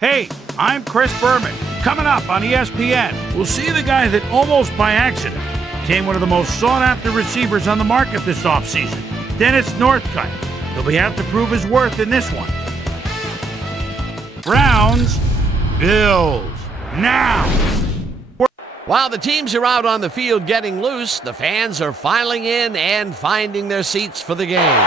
Hey, I'm Chris Berman. Coming up on ESPN, we'll see the guy that almost by accident became one of the most sought-after receivers on the market this offseason, Dennis Northcutt. He'll have to prove his worth in this one. Browns, Bills, now. While the teams are out on the field getting loose, the fans are filing in and finding their seats for the game.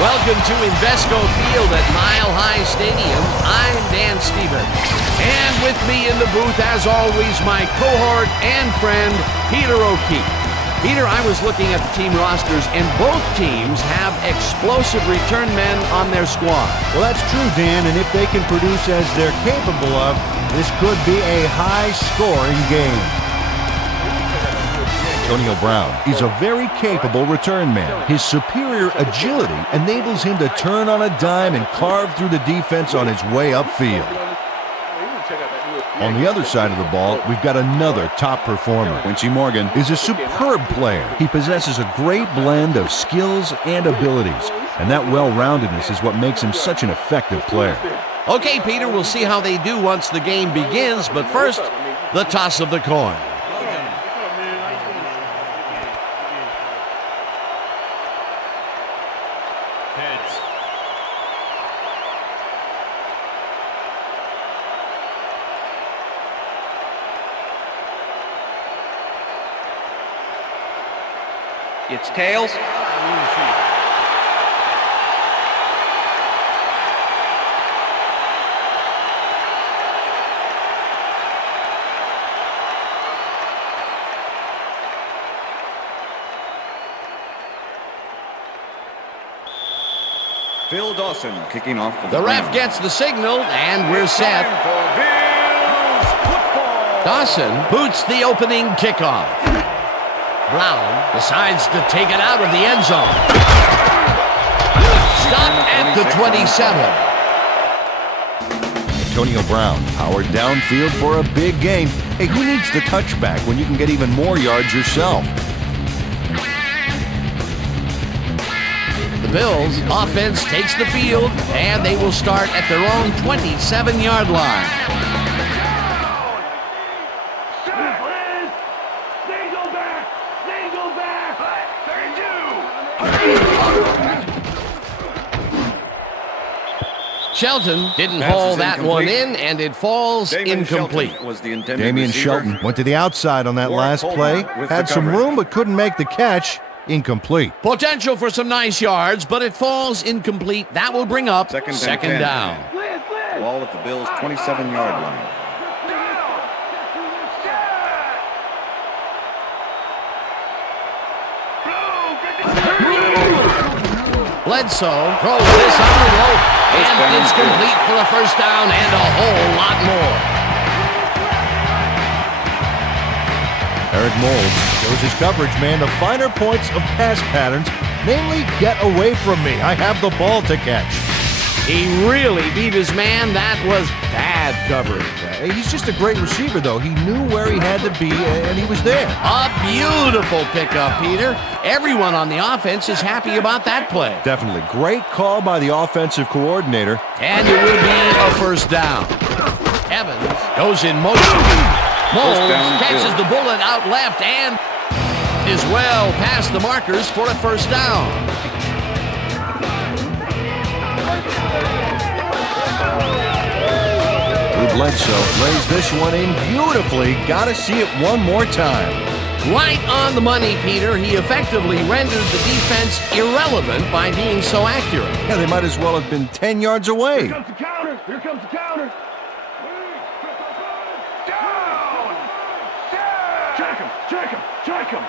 Welcome to Invesco Field at Mile High Stadium. I'm Dan Stevens. And with me in the booth, as always, my cohort and friend, Peter O'Keefe. Peter, I was looking at the team rosters, and both teams have explosive return men on their squad. Well, that's true, Dan, and if they can produce as they're capable of, this could be a high-scoring game. Antonio Brown is a very capable return man. His superior agility enables him to turn on a dime and carve through the defense on his way upfield. On the other side of the ball, we've got another top performer. Quincy Morgan is a superb player. He possesses a great blend of skills and abilities, and that well-roundedness is what makes him such an effective player. Okay, Peter, we'll see how they do once the game begins, but first, the toss of the coin. It's tails. Phil Dawson kicking off. The ref gets the signal, and we're set. Dawson boots the opening kickoff. Brown decides to take it out of the end zone. Stop at the 27. Antonio Brown powered downfield for a big gain. Hey, who needs the touchback when you can get even more yards yourself? The Bills offense takes the field, and they will start at their own 27-yard line. Shelton didn't haul that one in, and it falls incomplete. Damian Shelton went to the outside on that last play, had some room but couldn't make the catch. Incomplete. Potential for some nice yards, but it falls incomplete. That will bring up second down. Ball at the Bills' 27-yard line. Bledsoe throws this on the rope, and it's complete for a first down and a whole lot more. Eric Moulds shows his coverage man the finer points of pass patterns, namely get away from me. I have the ball to catch. He really beat his man. That was bad coverage. He's just a great receiver, though. He knew where he had to be, and he was there. A beautiful pickup, Peter. Everyone on the offense is happy about that play. Definitely. Great call by the offensive coordinator. And it will be a first down. Evans goes in motion. Moulds catches the bullet out left and is well past the markers for a first down. Bledsoe lays this one in beautifully. Got to see it one more time. Right on the money, Peter. He effectively rendered the defense irrelevant by being so accurate. Yeah, they might as well have been 10 yards away. Here comes the counter. Here comes the counter. Down. Check him. Check him. Check him.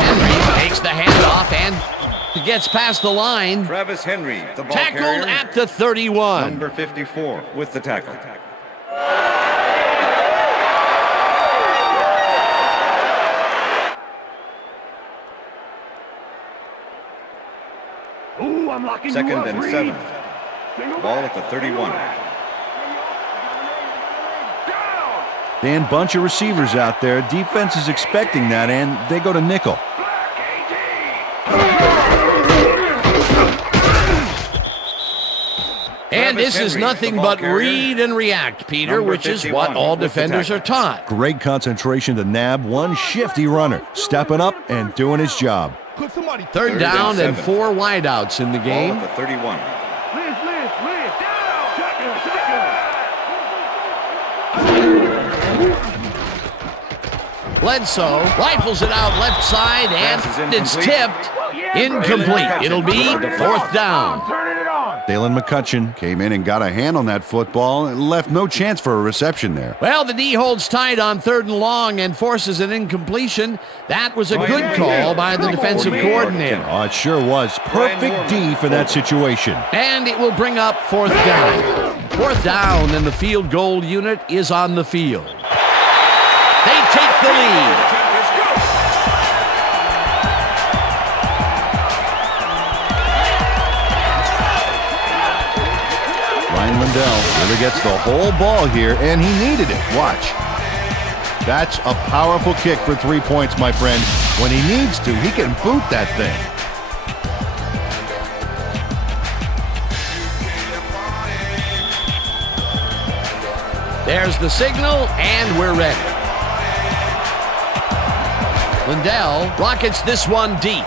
Henry takes the handoff and gets past the line. Travis Henry, the ball tackled carrier, at the 31. Number 54 with the tackle. Ooh, I'm locking Second you up, and Reed. 7. Ball at the 31. Dan, bunch of receivers out there. Defense is expecting that, and they go to nickel. Black AD. And this is nothing but read and react, Peter, which is what all defenders are taught. Great concentration to nab one shifty runner, stepping up and doing his job. Third down and 4 wideouts in the Ball game. at the 31. Bledsoe rifles it out left side, and it's tipped. Incomplete. It'll be 4th down. Dalen McCutcheon came in and got a hand on that football and left no chance for a reception there. Well, the D holds tight on 3rd and long and forces an incompletion. That was a good call by the defensive coordinator. Oh, it sure was. Perfect D for that situation. And it will bring up 4th down. 4th down, and the field goal unit is on the field. They take the lead. Ryan Lindell really gets the whole ball here, and he needed it. Watch. That's a powerful kick for 3 points, my friend. When he needs to, he can boot that thing. There's the signal, and we're ready. Lindell rockets this one deep.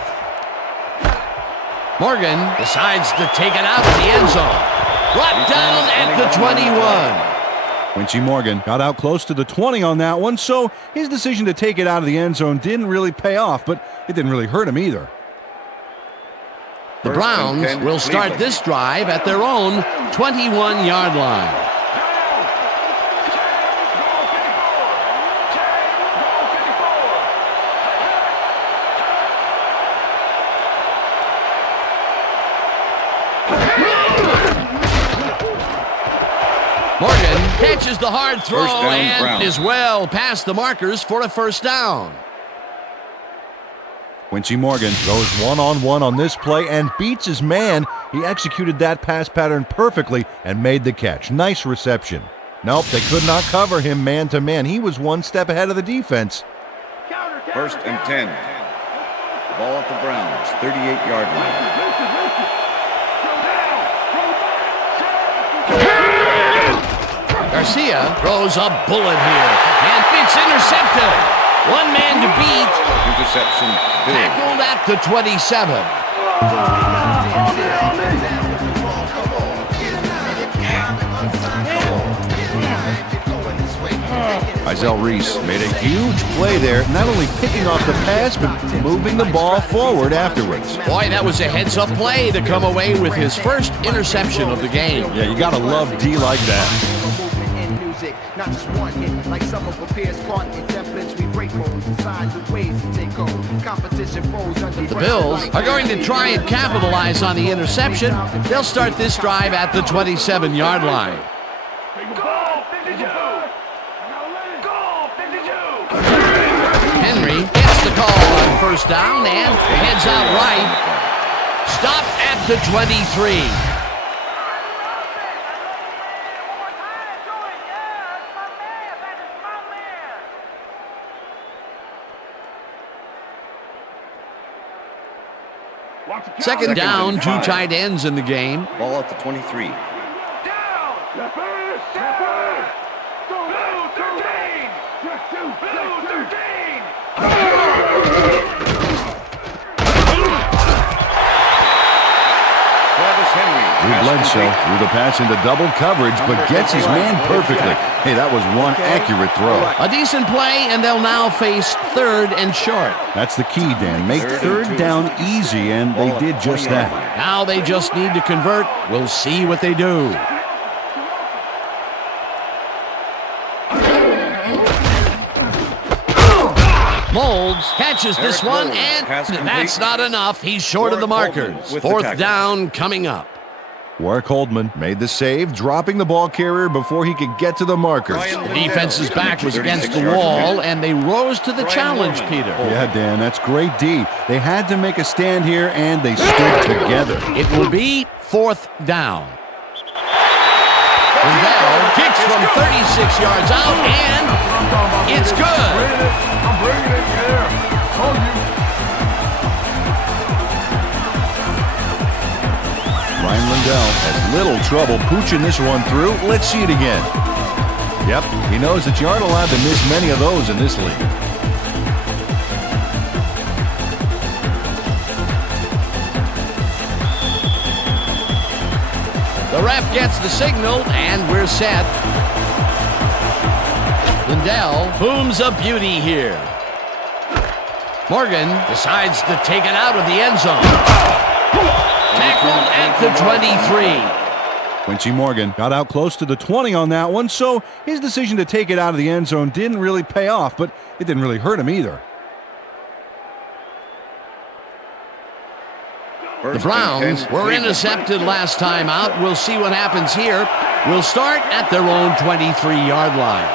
Morgan decides to take it out of the end zone. Brought down at the 21. Quincy Morgan got out close to the 20 on that one, so his decision to take it out of the end zone didn't really pay off, but it didn't really hurt him either. The Browns will start this drive at their own 21-yard line. Morgan catches the hard throw and is well past the markers for a 1st down. Quincy Morgan goes one-on-one on this play and beats his man. He executed that pass pattern perfectly and made the catch. Nice reception. Nope, they could not cover him man-to-man. He was one step ahead of the defense. 1st and 10. Ball at the Browns, 38-yard line. Garcia throws a bullet here, and it's intercepted. One man to beat. Interception. Tackled at the 27. Isel Reese made a huge play there, not only picking off the pass, but moving the ball forward afterwards. Boy, that was a heads-up play to come away with his first interception of the game. Yeah, you gotta love D like that. Not just one hit, like some of Appear's caught in templates, we break holes inside the ways to take hold. Competition foes under The Bills are going to try and capitalize on the interception. They'll start this drive at the 27-yard line. Henry gets the call on 1st down and heads out right. Stopped at the 23. Second down, 2 tight ends in the game. Ball at the 23. Bledsoe threw the pass into double coverage, but gets his man perfectly. Hey, that was one accurate throw. A decent play, and they'll now face 3rd and short. That's the key, Dan. Make 3rd down easy, and they did just that. Now they just need to convert. We'll see what they do. Molds catches this one, and that's not enough. He's short of the markers. 4th down coming up. Warwick Holdman made the save, dropping the ball carrier before he could get to the markers. The defense's back was against the wall, and they rose to the challenge, Peter. Yeah, Dan, that's great D. They had to make a stand here, and they stood together. It will be 4th down. Lindell kicks from 36 yards out, and it's good. I'm bringing it, yeah. Told you. Ryan Lindell has little trouble pooching this one through. Let's see it again. Yep, he knows that you aren't allowed to miss many of those in this league. The ref gets the signal, and we're set. Lindell booms a beauty here. Morgan decides to take it out of the end zone. Tackled at the 23. Quincy Morgan got out close to the 20 on that one, so his decision to take it out of the end zone didn't really pay off, but it didn't really hurt him either. The Browns were intercepted last time out. We'll see what happens here. We'll start at their own 23-yard line.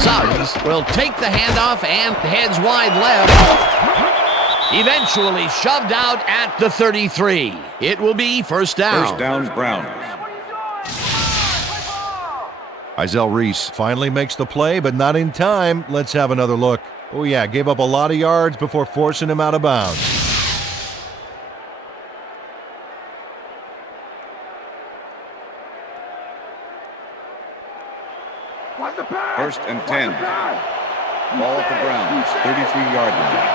Suggs will take the handoff and heads wide left. Eventually shoved out at the 33. It will be first down. First down, Browns. Izell Reese finally makes the play, but not in time. Let's have another look. Oh yeah, gave up a lot of yards before forcing him out of bounds. First and 10. Ball at the Browns, 33-yard line.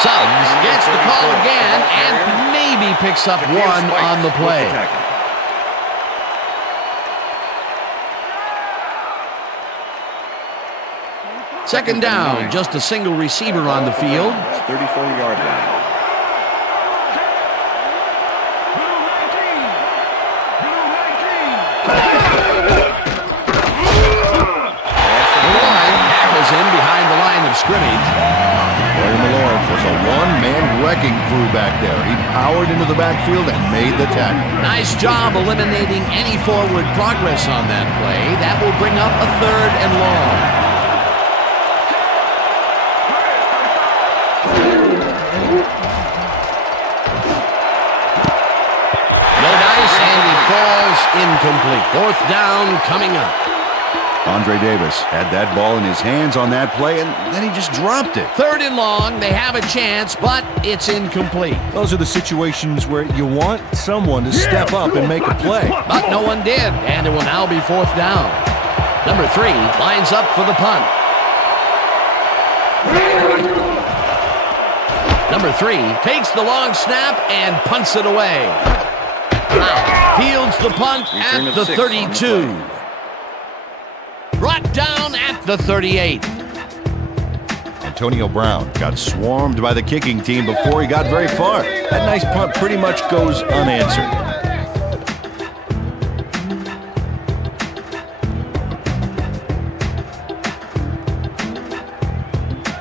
Suggs gets the call again and maybe picks up one on the play. Second down, just a single receiver on the field. 34-yard line. In behind the line of scrimmage. William Malloy was a one-man wrecking crew back there. He powered into the backfield and made the tackle. Nice job eliminating any forward progress on that play. That will bring up a third and long. No dice, and it falls incomplete. Fourth down coming up. Andre Davis had that ball in his hands on that play, and then he just dropped it. Third and long, they have a chance, but it's incomplete. Those are the situations where you want someone to step up and make a play. But no one did, and it will now be fourth down. Number 3 lines up for the punt. Number 3 takes the long snap and punts it away. Now fields the punt at the 32. Brought down at the 38. Antonio Brown got swarmed by the kicking team before he got very far. That nice punt pretty much goes unanswered.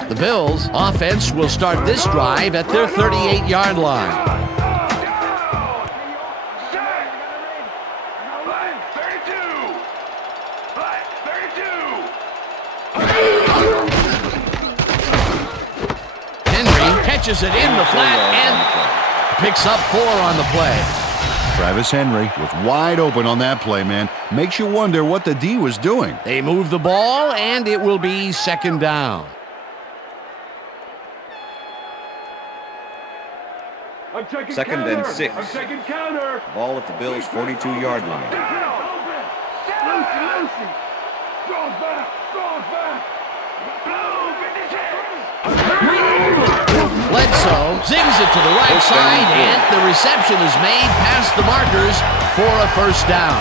The Bills' offense will start this drive at their 38-yard line. Catches it in the flat and picks up 4 on the play. Travis Henry was wide open on that play, man. Makes you wonder what the D was doing. They move the ball, and it will be second down. Second and 6. Ball at the Bills' 42-yard line. Bledsoe zings it to the right side, and the reception is made past the markers for a first down.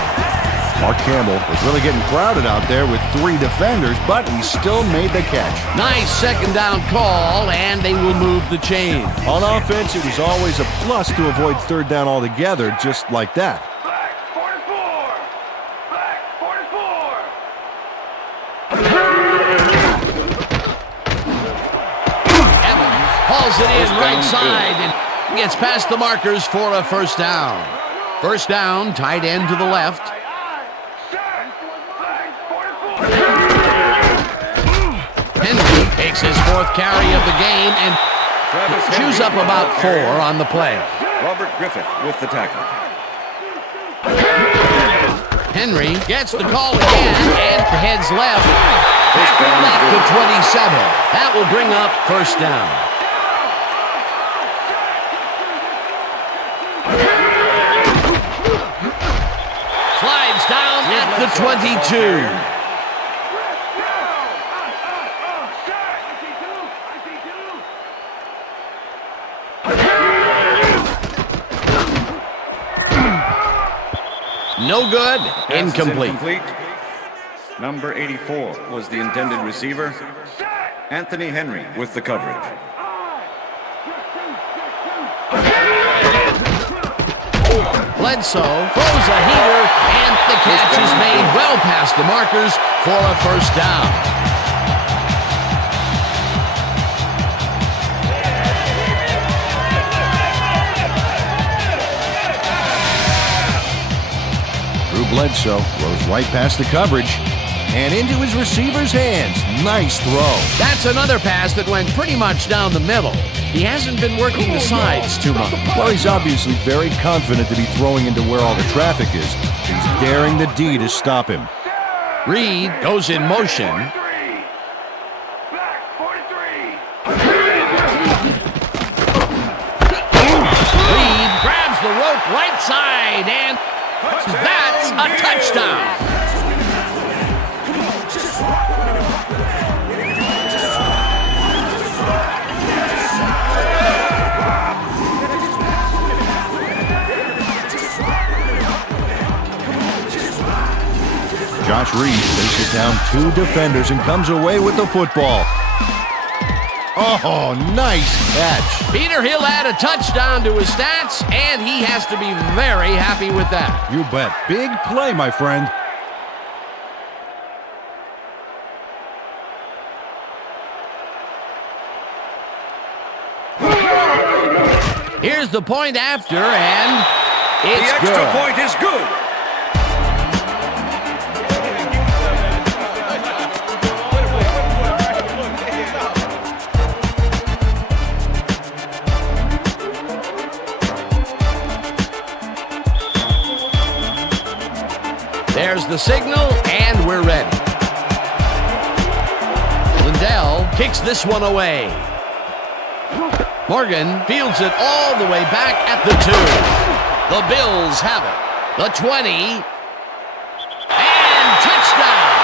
Mark Campbell was really getting crowded out there with 3 defenders, but he still made the catch. Nice second down call, and they will move the chain. On offense, it was always a plus to avoid third down altogether, just like that. Hauls it in right side and gets past the markers for a first down. First down, tight end to the left. Henry takes his 4th carry of the game and chews up about 4 on the play. Robert Griffith with the tackle. Henry gets the call again and heads left. At the 27. That will bring up first down. Slides down at the 22. No good. Incomplete. Number 84 was the intended receiver. Anthony Henry with the coverage. Bledsoe throws a heater, and the catch is made well past the markers for a first down. Bledsoe rose right past the coverage and into his receiver's hands. Nice throw. That's another pass that went pretty much down the middle. He hasn't been working the sides too much. Well, he's obviously very confident to be throwing into where all the traffic is. He's daring the D to stop him. Reed goes in motion. Reed grabs the rope right side, and that's a touchdown. Josh Reed faces down two defenders and comes away with the football. Oh, nice catch. Peter, he'll add a touchdown to his stats, and he has to be very happy with that. You bet. Big play, my friend. Here's the point after, and it's good. The extra point is good. There's the signal, and we're ready. Lindell kicks this one away. Morgan fields it all the way back at the 2. The Bills have it. The 20. And touchdown!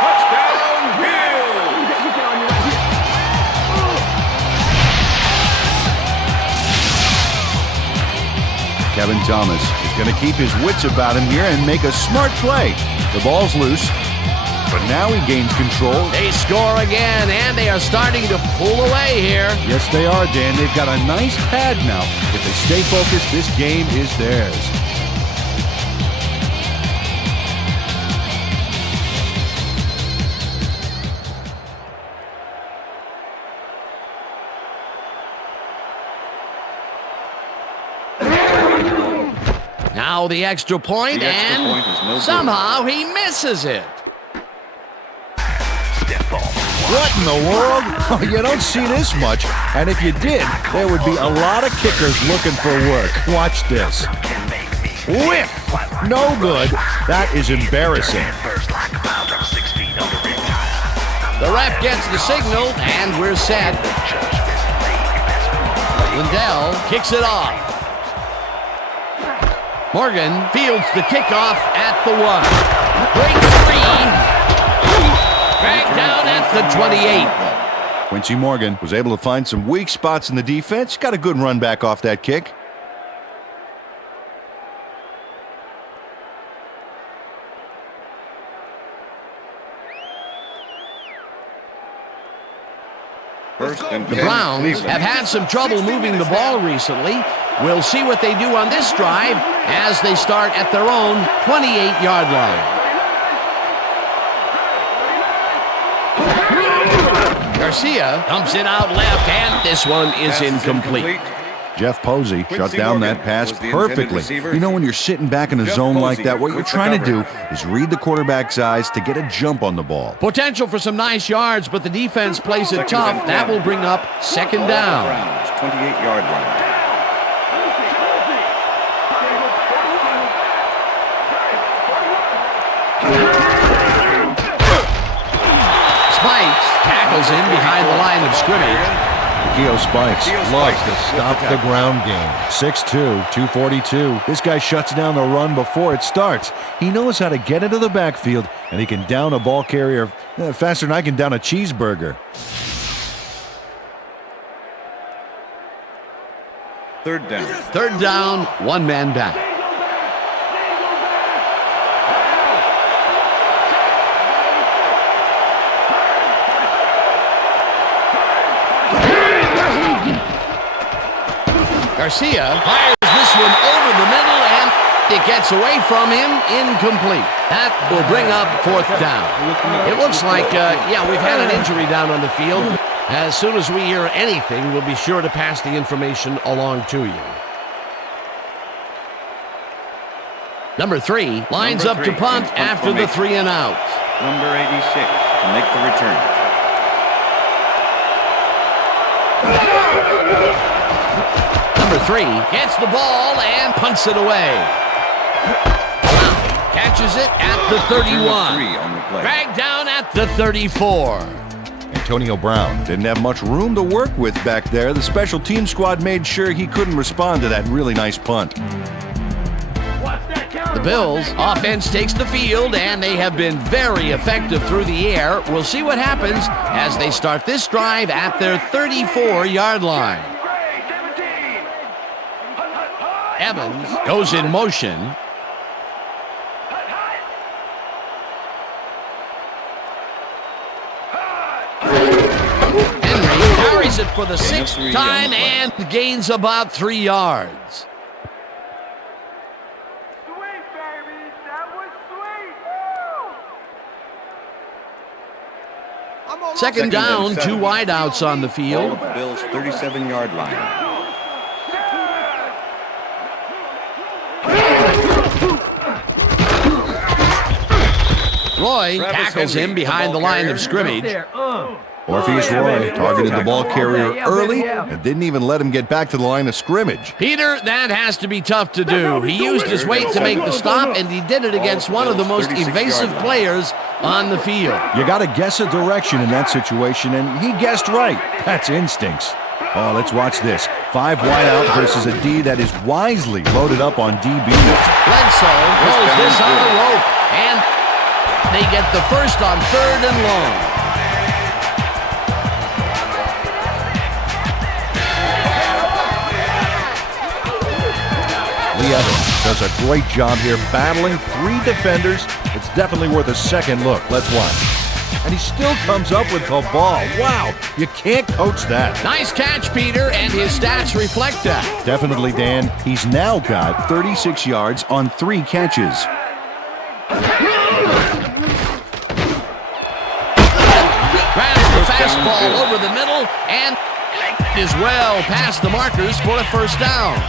Touchdown, Bills! Kevin Thomas is going to keep his wits about him here and make a smart play. The ball's loose, but now he gains control. They score again, and they are starting to pull away here. Yes, they are, Dan. They've got a nice pad now. If they stay focused, this game is theirs. Now the extra point, somehow he misses it. What in the world? Oh, you don't see this much. And if you did, there would be a lot of kickers looking for work. Watch this. Whiff! No good. That is embarrassing. The ref gets the signal, and we're set. Lindell kicks it off. Morgan fields the kickoff at the 1. Breaks free. Dragged down at the 28. Quincy Morgan was able to find some weak spots in the defense. Got a good run back off that kick. The Browns have had some trouble moving the ball recently. We'll see what they do on this drive as they start at their own 28-yard line. Garcia dumps it out left, and this one is incomplete. Jeff Posey shut down that pass perfectly. You know, when you're sitting back in a zone like that, what you're trying to do is read the quarterback's eyes to get a jump on the ball. Potential for some nice yards, but the defense plays it tough. That will bring up second down. 28-yard line. tackles him behind the line of scrimmage. Geo Spikes loves to stop the ground game. 6'2", 242. This guy shuts down the run before it starts. He knows how to get into the backfield, and he can down a ball carrier faster than I can down a cheeseburger. Third down. Third down, one man back. Garcia fires this one over the middle, and it gets away from him, incomplete. That will bring up fourth down. It looks like, we've had an injury down on the field. As soon as we hear anything, we'll be sure to pass the information along to you. Number 3 lines up to punt after the 3 and out. Number 86 to make the return. Number 3 gets the ball and punts it away. Brown catches it at the 31. Dragged down at the 34. Antonio Brown didn't have much room to work with back there. The special team squad made sure he couldn't respond to that really nice punt. The Bills' offense takes the field, and they have been very effective through the air. We'll see what happens as they start this drive at their 34-yard line. Evans goes in motion. Henry carries it for the 6th time and gains about 3 yards. Second down, 2 wideouts on the field. Ball at the Bills' 37-yard line. Roy tackles him behind the line of scrimmage. Orpheus Roy targeted the ball carrier early and didn't even let him get back to the line of scrimmage. Peter, that has to be tough to do. He used his weight to make the stop, and he did it against one of the most evasive players on the field. You got to guess a direction in that situation, and he guessed right. That's instincts. Oh, let's watch this. 5 wide out versus a D that is wisely loaded up on DBs. Bledsoe throws this on the rope, and they get the first on 3rd and long. Lee Evans does a great job here battling 3 defenders. It's definitely worth a second look. Let's watch. And he still comes up with the ball. Wow, you can't coach that. Nice catch, Peter, and his stats reflect that. Definitely, Dan. He's now got 36 yards on 3 catches. Grabs the fastball over the middle and is well past the markers for a first down.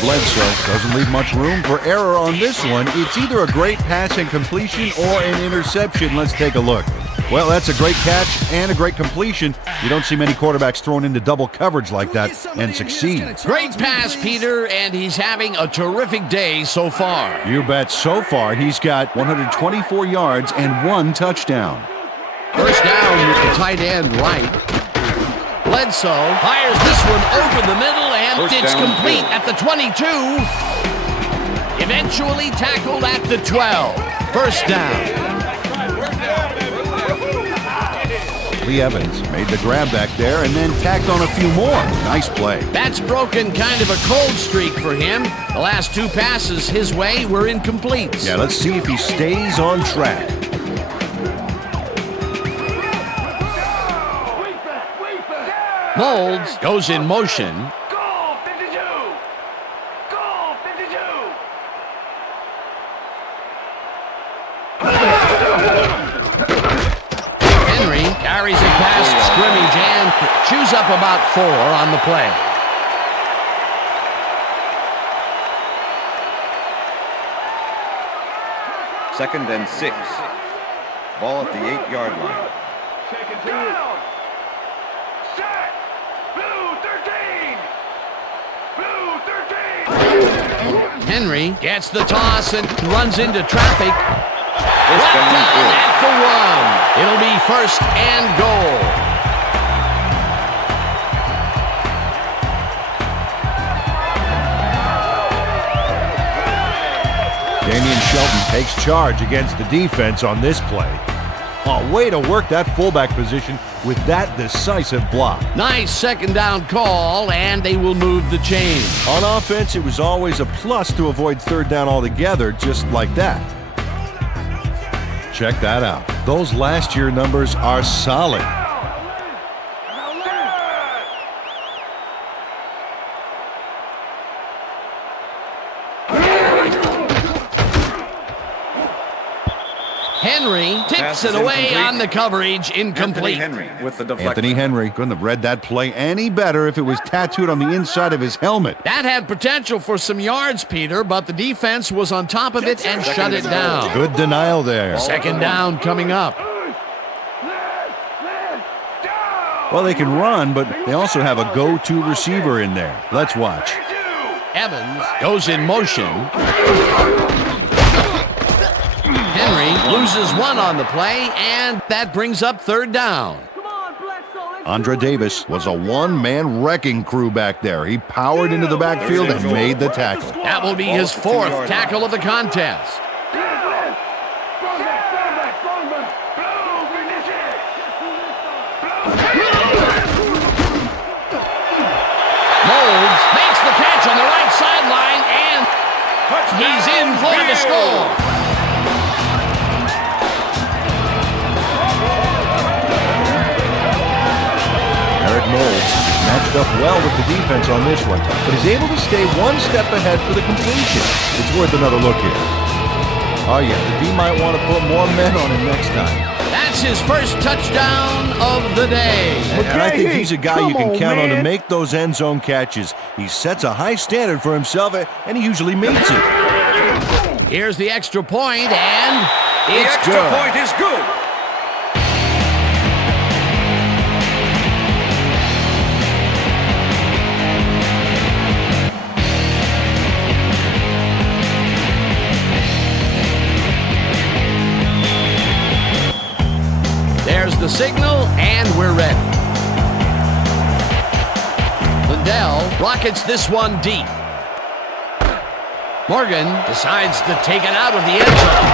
Bledsoe doesn't leave much room for error on this one. It's either a great pass and completion or an interception. Let's take a look. Well, that's a great catch and a great completion. You don't see many quarterbacks thrown into double coverage like that and succeed. Great pass, Peter, and he's having a terrific day so far. You bet. So far, he's got 124 yards and 1 touchdown. First down with the tight end right. Bledsoe fires this one over the middle, and it's complete at the 22. Eventually tackled at the 12. First down. Lee Evans made the grab back there and then tacked on a few more. Nice play. That's broken kind of a cold streak for him. The last 2 passes his way were incomplete. Yeah, let's see if he stays on track. Molds goes in motion. Goal 52! Goal 52! Henry carries it past scrimmage and chews up about 4 on the play. Second and 6. Ball at the 8-yard line. Second down! Set! Blue 13! Blue 13! Henry gets the toss and runs into traffic. First Brought down, down good. at the 1. It'll be first and goal. Damian Shelton takes charge against the defense on this play. A way to work that fullback position with that decisive block. Nice second down call, and they will move the chain. On offense, it was always a plus to avoid third down altogether, just like that. Check that out. Those last year numbers are solid. Henry tips Pass it is away incomplete. on the coverage, Anthony incomplete. Henry with the deflection. Anthony Henry couldn't have read that play any better if it was tattooed on the inside of his helmet. That had potential for some yards, Peter, but the defense was on top of it and shut it down. Good denial there. Second down coming up. Well, they can run, but they also have a go-to receiver in there. Let's watch. Evans goes in motion. Henry loses one on the play, and that brings up third down. Andre Davis was a one-man wrecking crew back there. He powered into the backfield and made the tackle. That will be his fourth tackle of the contest. Molds makes the catch on the right sideline, and he's in for the score. Eric Molds matched up well with the defense on this one, but he's able to stay one step ahead for the completion. It's worth another look here. Oh yeah, the D might want to put more men on him next time. That's his first touchdown of the day. And I think he's a guy you can count on to make those end zone catches. He sets a high standard for himself, and he usually meets it. Here's the extra point, and The it's extra good. point is good. There's the signal, and we're ready. Lindell rockets this one deep. Morgan decides to take it out of the end zone.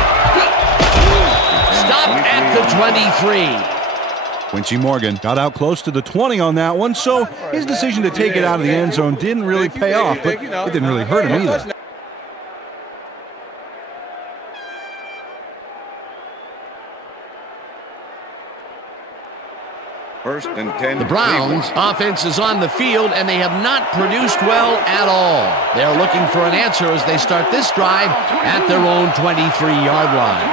Stopped at the 23. Quincy Morgan got out close to the 20 on that one, so his decision to take it out of the end zone didn't really pay off, but it didn't really hurt him either. First and 10. The Browns' offense is on the field, and they have not produced well at all. They're looking for an answer as they start this drive at their own 23-yard line.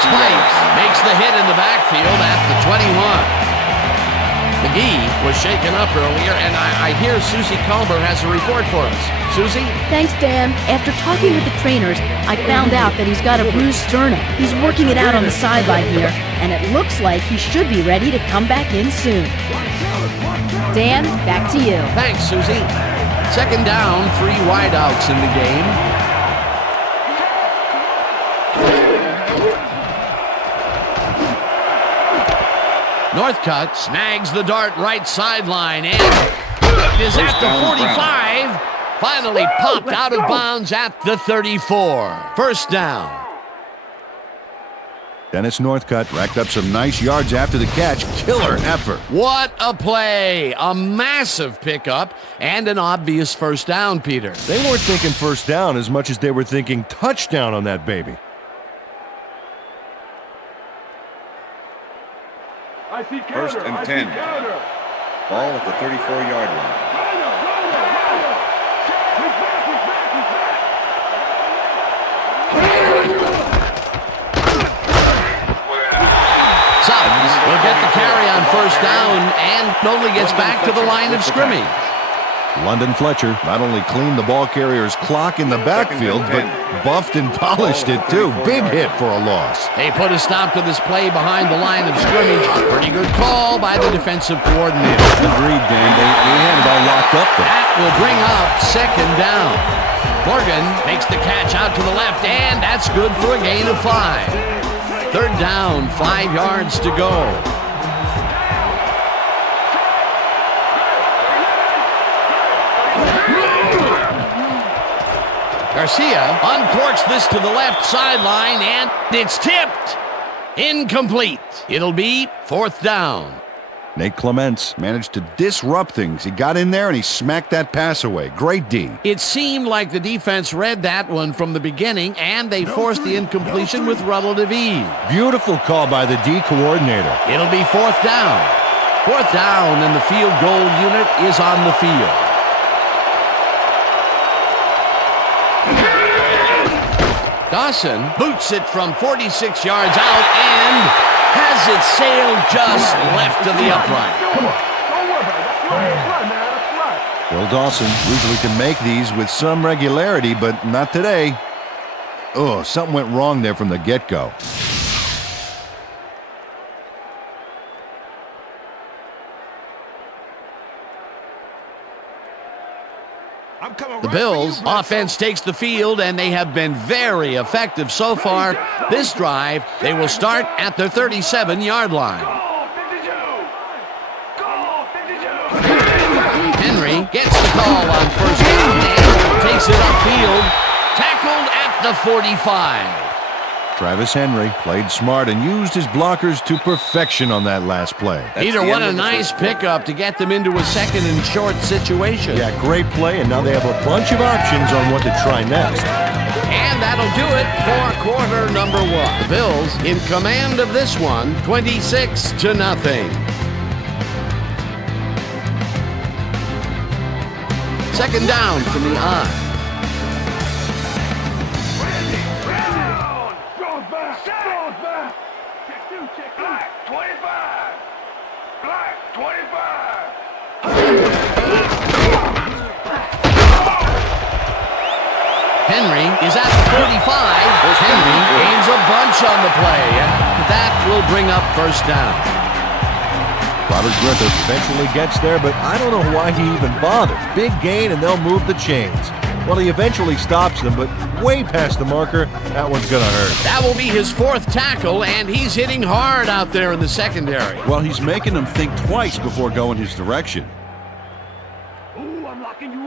Spikes makes the hit in the backfield at the 21. McGee was shaken up earlier, and I hear Susie Culber has a report for us. Susie? Thanks, Dan. After talking with the trainers, I found out that he's got a bruised sternum. He's working it out on the sideline here, and it looks like he should be ready to come back in soon. Dan, back to you. Thanks, Susie. Second down, 3 wideouts in the game. Northcutt snags the dart right sideline and is at the 45. Finally popped out of bounds at the 34. First down. Dennis Northcutt racked up some nice yards after the catch. Killer effort. What a play. A massive pickup and an obvious first down, Peter. They weren't thinking first down as much as they were thinking touchdown on that baby. First and 10. Ball at the 34-yard line. Suggs will get the carry on first down and only gets back to the line of scrimmage. London Fletcher not only cleaned the ball carrier's clock in the backfield, but buffed and polished it too. Big hit for a loss. They put a stop to this play behind the line of scrimmage. Pretty good call by the defensive coordinator. Agreed, Dan. They had it all locked up there. That will bring up second down. Morgan makes the catch out to the left, and that's good for a gain of 5. Third down, 5 yards to go. Garcia uncorks this to the left sideline, and it's tipped. Incomplete. It'll be fourth down. Nate Clements managed to disrupt things. He got in there and he smacked that pass away. Great D. It seemed like the defense read that one from the beginning, and they forced the incompletion with relative ease. Beautiful call by the D coordinator. It'll be fourth down. Fourth down, and the field goal unit is on the field. Dawson boots it from 46 yards out and has it sailed just left of the upright. Bill Dawson usually can make these with some regularity, but not today. Oh, something went wrong there from the get-go. The Bills' offense takes the field, and they have been very effective so far. This drive, they will start at their 37-yard line. Henry gets the call on first down and takes it upfield. Tackled at the 45. Travis Henry played smart and used his blockers to perfection on that last play. Peter, what a nice pickup to get them into a second and short situation. Yeah, great play, and now they have a bunch of options on what to try next. And that'll do it for quarter number 1. The Bills in command of this one, 26-0. Second down from the I. Henry is at the 45. Henry gains a bunch on the play. That will bring up first down. Robert Griffith eventually gets there, but I don't know why he even bothered. Big gain, and they'll move the chains. Well, he eventually stops them, but way past the marker. That one's going to hurt. That will be his 4th tackle, and he's hitting hard out there in the secondary. Well, he's making them think twice before going his direction.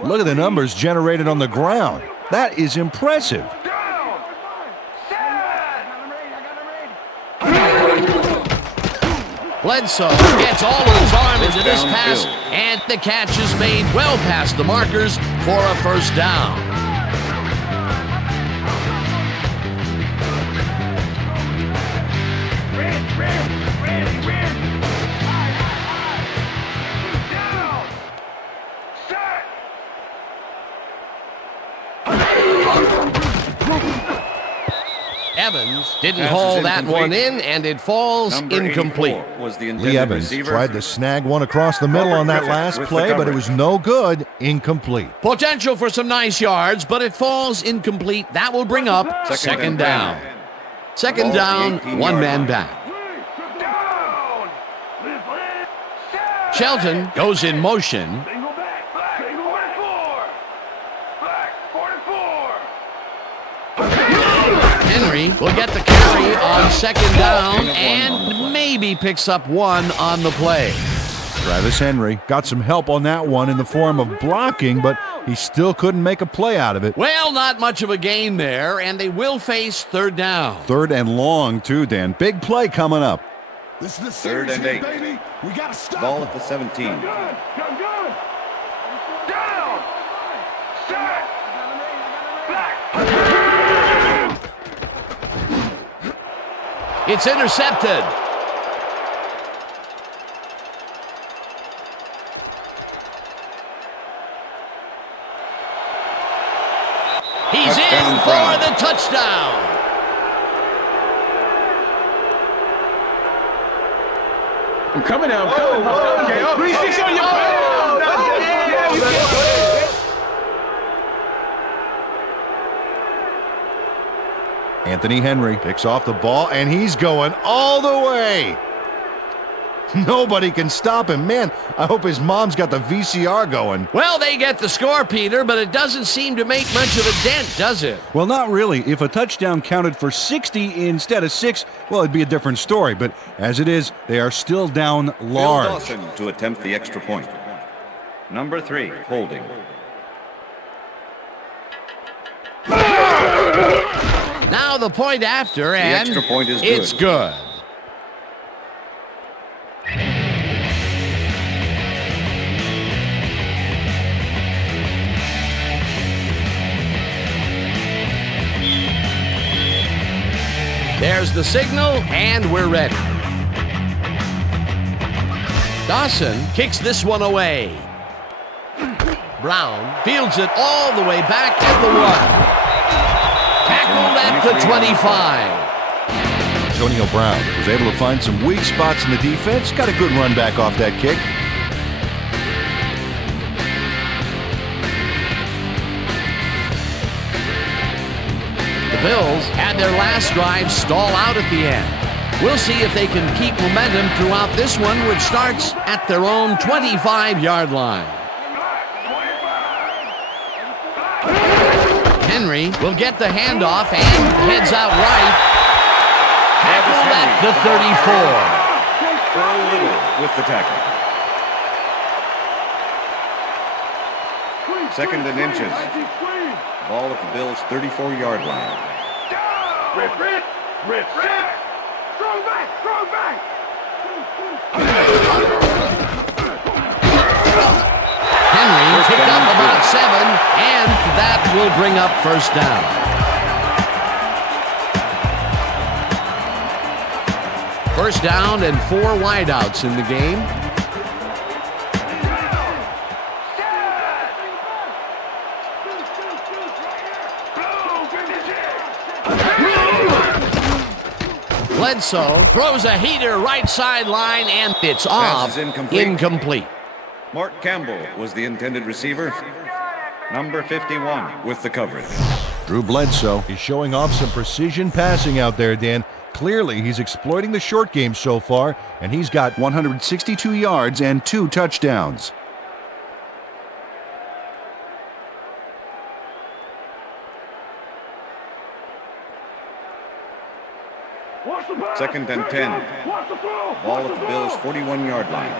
Look at the numbers generated on the ground. That is impressive. Bledsoe gets all of his arm into this pass, and the catch is made well past the markers for a first down. Evans didn't haul that one in, and it falls incomplete. Lee Evans tried to snag one across the middle on that last play, but it was no good. Incomplete. Potential for some nice yards, but it falls incomplete. That will bring up second down. Second down, one man back. Shelton goes in motion. Henry will get the carry on second down and maybe picks up one on the play. Travis Henry got some help on that one in the form of blocking, but he still couldn't make a play out of it. Well, not much of a gain there, and they will face third down. Third and long, too, Dan. Big play coming up. This is the third and 8. Baby. We gotta stop. Ball at the 17. Good. Down. Set. Black. It's intercepted. He's in for the touchdown. I'm coming now. I'm coming. Okay. 3-6 on your back. Anthony Henry picks off the ball, and he's going all the way. Nobody can stop him. Man, I hope his mom's got the VCR going. Well, they get the score, Peter, but it doesn't seem to make much of a dent, does it? Well, not really. If a touchdown counted for 60 instead of 6, well, it'd be a different story. But as it is, they are still down large. Bill Dawson to attempt the extra point. Number 3, holding. Now the point after, and extra point is it's good. There's the signal, and we're ready. Dawson kicks this one away. Brown fields it all the way back at the 1. Tackled at the 25. Antonio Brown was able to find some weak spots in the defense. Got a good run back off that kick. The Bills had their last drive stall out at the end. We'll see if they can keep momentum throughout this one, which starts at their own 25-yard line. Henry will get the handoff and heads out right. Tackled at the 34. Earl Little with the tackle. 2nd and inches. Ball at the Bills' 34-yard line. Rip. Throw back. Henry picked up about 7, and that will bring up first down. First down and 4 wideouts in the game. Bledsoe throws a heater right sideline, and it's off. Incomplete. Mark Campbell was the intended receiver. Number 51 with the coverage. Drew Bledsoe is showing off some precision passing out there, Dan. Clearly, he's exploiting the short game so far, and he's got 162 yards and 2 touchdowns. Second and 10. Ball at the Bills' 41-yard line.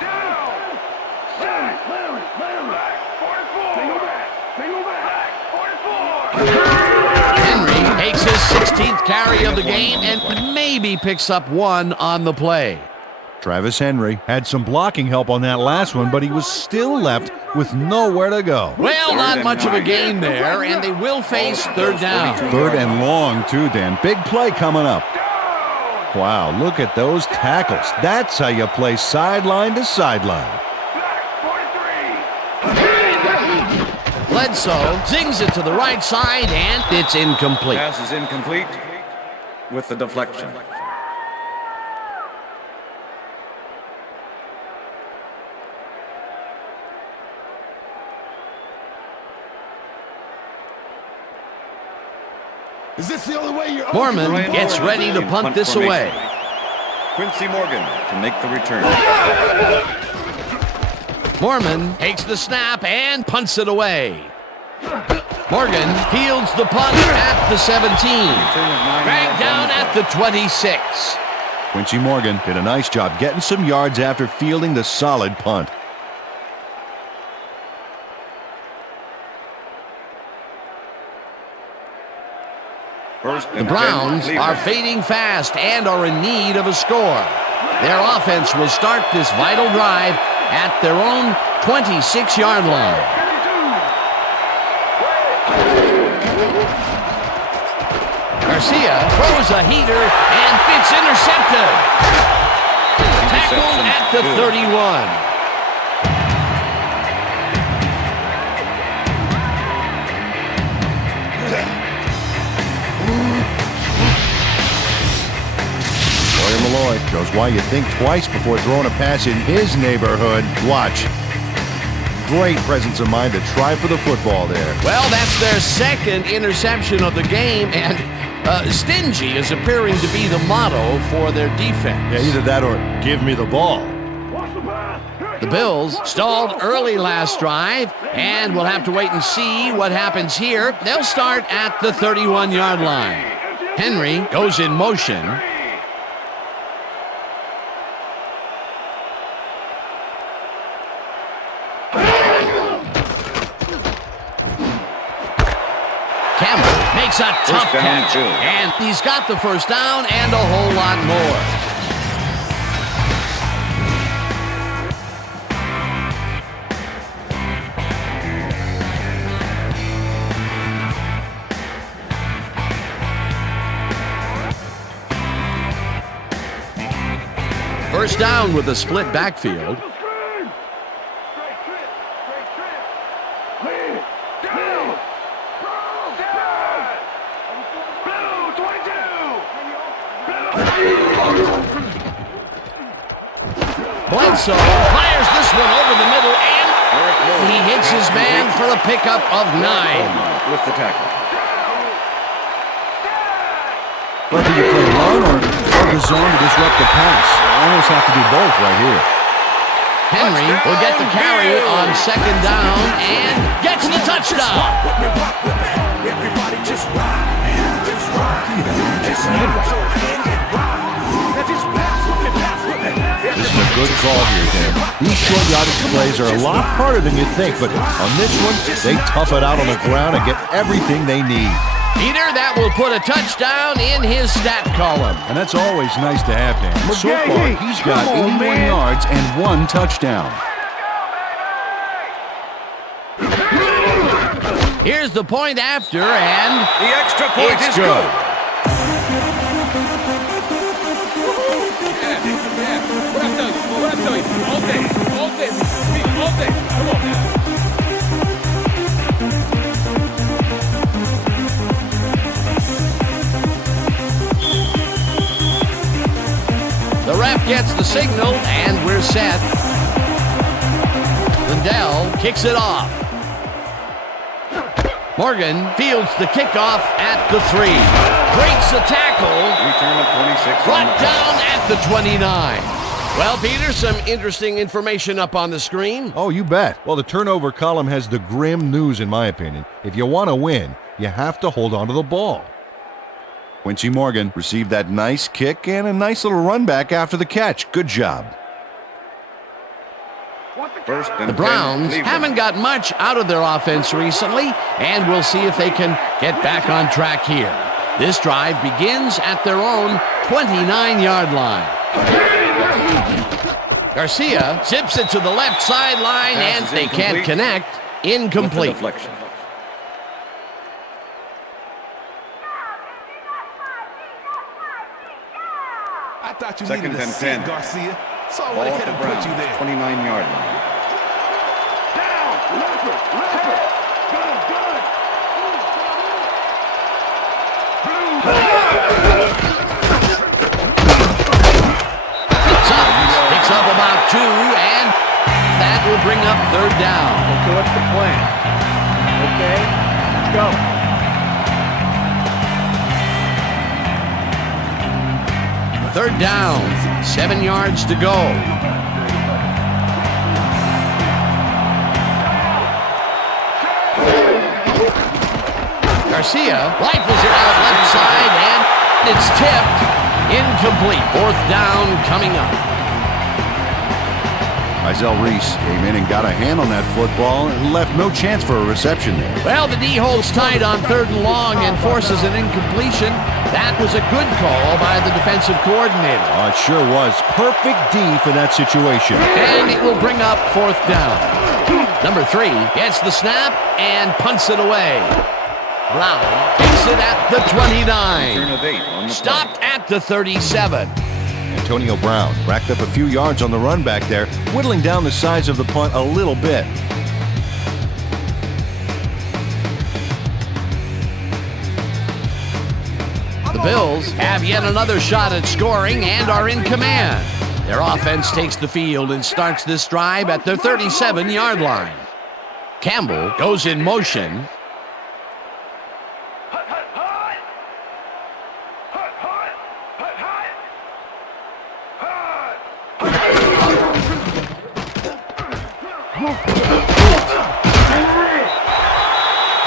Henry takes his 16th carry of the game and maybe picks up 1 on the play. Travis Henry had some blocking help on that last one, but he was still left with nowhere to go. Well, not much of a gain there, and they will face 3rd down. 3rd and long, too, Dan. Big play coming up. Wow, look at those tackles. That's how you play sideline to sideline. Bledsoe zings it to the right side, and it's incomplete. Pass is incomplete with the deflection. Is this the only way you're... Mormon gets ready to punt this away. Quincy Morgan to make the return. Mormon takes the snap and punts it away. Morgan fields the punt at the 17. Dragged down at the 26. Quincy Morgan did a nice job getting some yards after fielding the solid punt. The Browns are fading fast and are in need of a score. Their offense will start this vital drive at their own 26-yard line. Garcia throws a heater, and it's intercepted. Tackled at the 31. Malloy shows why you think twice before throwing a pass in his neighborhood. Watch. Great presence of mind to try for the football there. Well, that's their 2nd interception of the game, and Stingy is appearing to be the motto for their defense. Yeah, either that or give me the ball. The Bills stalled early last drive, and we'll have to wait and see what happens here. They'll start at the 31-yard line. Henry goes in motion. Campbell makes a tough catch, and he's got the first down and a whole lot more. First down with a split backfield. Bledsoe fires this one over the middle, and he hits his man for a pickup of 9. With the tackle. Whether you play run or the zone to disrupt the pass, you almost have to do both right here. Henry will get the carry on second down and gets the touchdown. This is a good call here, Dan. These short yardage plays are a lot harder than you think, but on this one, they tough it out on the ground and get everything they need. Peter, that will put a touchdown in his stat column. And that's always nice to have, Dan. So far, he's got 81 yards and 1 touchdown. Here's the point after, and the extra point is good. The ref gets the signal, and we're set. Lindell kicks it off. Morgan fields the kickoff at the 3. Breaks the tackle. Return of 26. Brought down at the 29. Well, Peter, some interesting information up on the screen. Oh, you bet. Well, the turnover column has the grim news, in my opinion. If you want to win, you have to hold on to the ball. Quincy Morgan received that nice kick and a nice little run back after the catch. Good job. First and The Browns haven't got much out of their offense recently, and we'll see if they can get back on track here. This drive begins at their own 29-yard line. Garcia zips it to the left sideline, and they can't connect. Incomplete. Deflection. I thought you Second needed a and seat, 10. Garcia. So I Ball went at ahead the and put you Browns, there. 29-yard line. Down! Leopard! Leopard! Good! Good! Picks up about 2, and that will bring up third down. Okay, what's the plan? Okay, let's go. Third down, 7 yards to go. Garcia rifles it out left side, and it's tipped. Incomplete. Fourth down coming up. Isaiah Reese came in and got a hand on that football and left no chance for a reception there. Well, the D holds tight on third and long and forces an incompletion. That was a good call by the defensive coordinator. Oh, it sure was. Perfect D for that situation. And it will bring up fourth down. Number 3 gets the snap and punts it away. Brown takes it at the 29. Return of 8 on the Stopped at the 37. Antonio Brown racked up a few yards on the run back there, whittling down the size of the punt a little bit. The Bills have yet another shot at scoring and are in command. Their offense takes the field and starts this drive at their 37-yard line. Campbell goes in motion.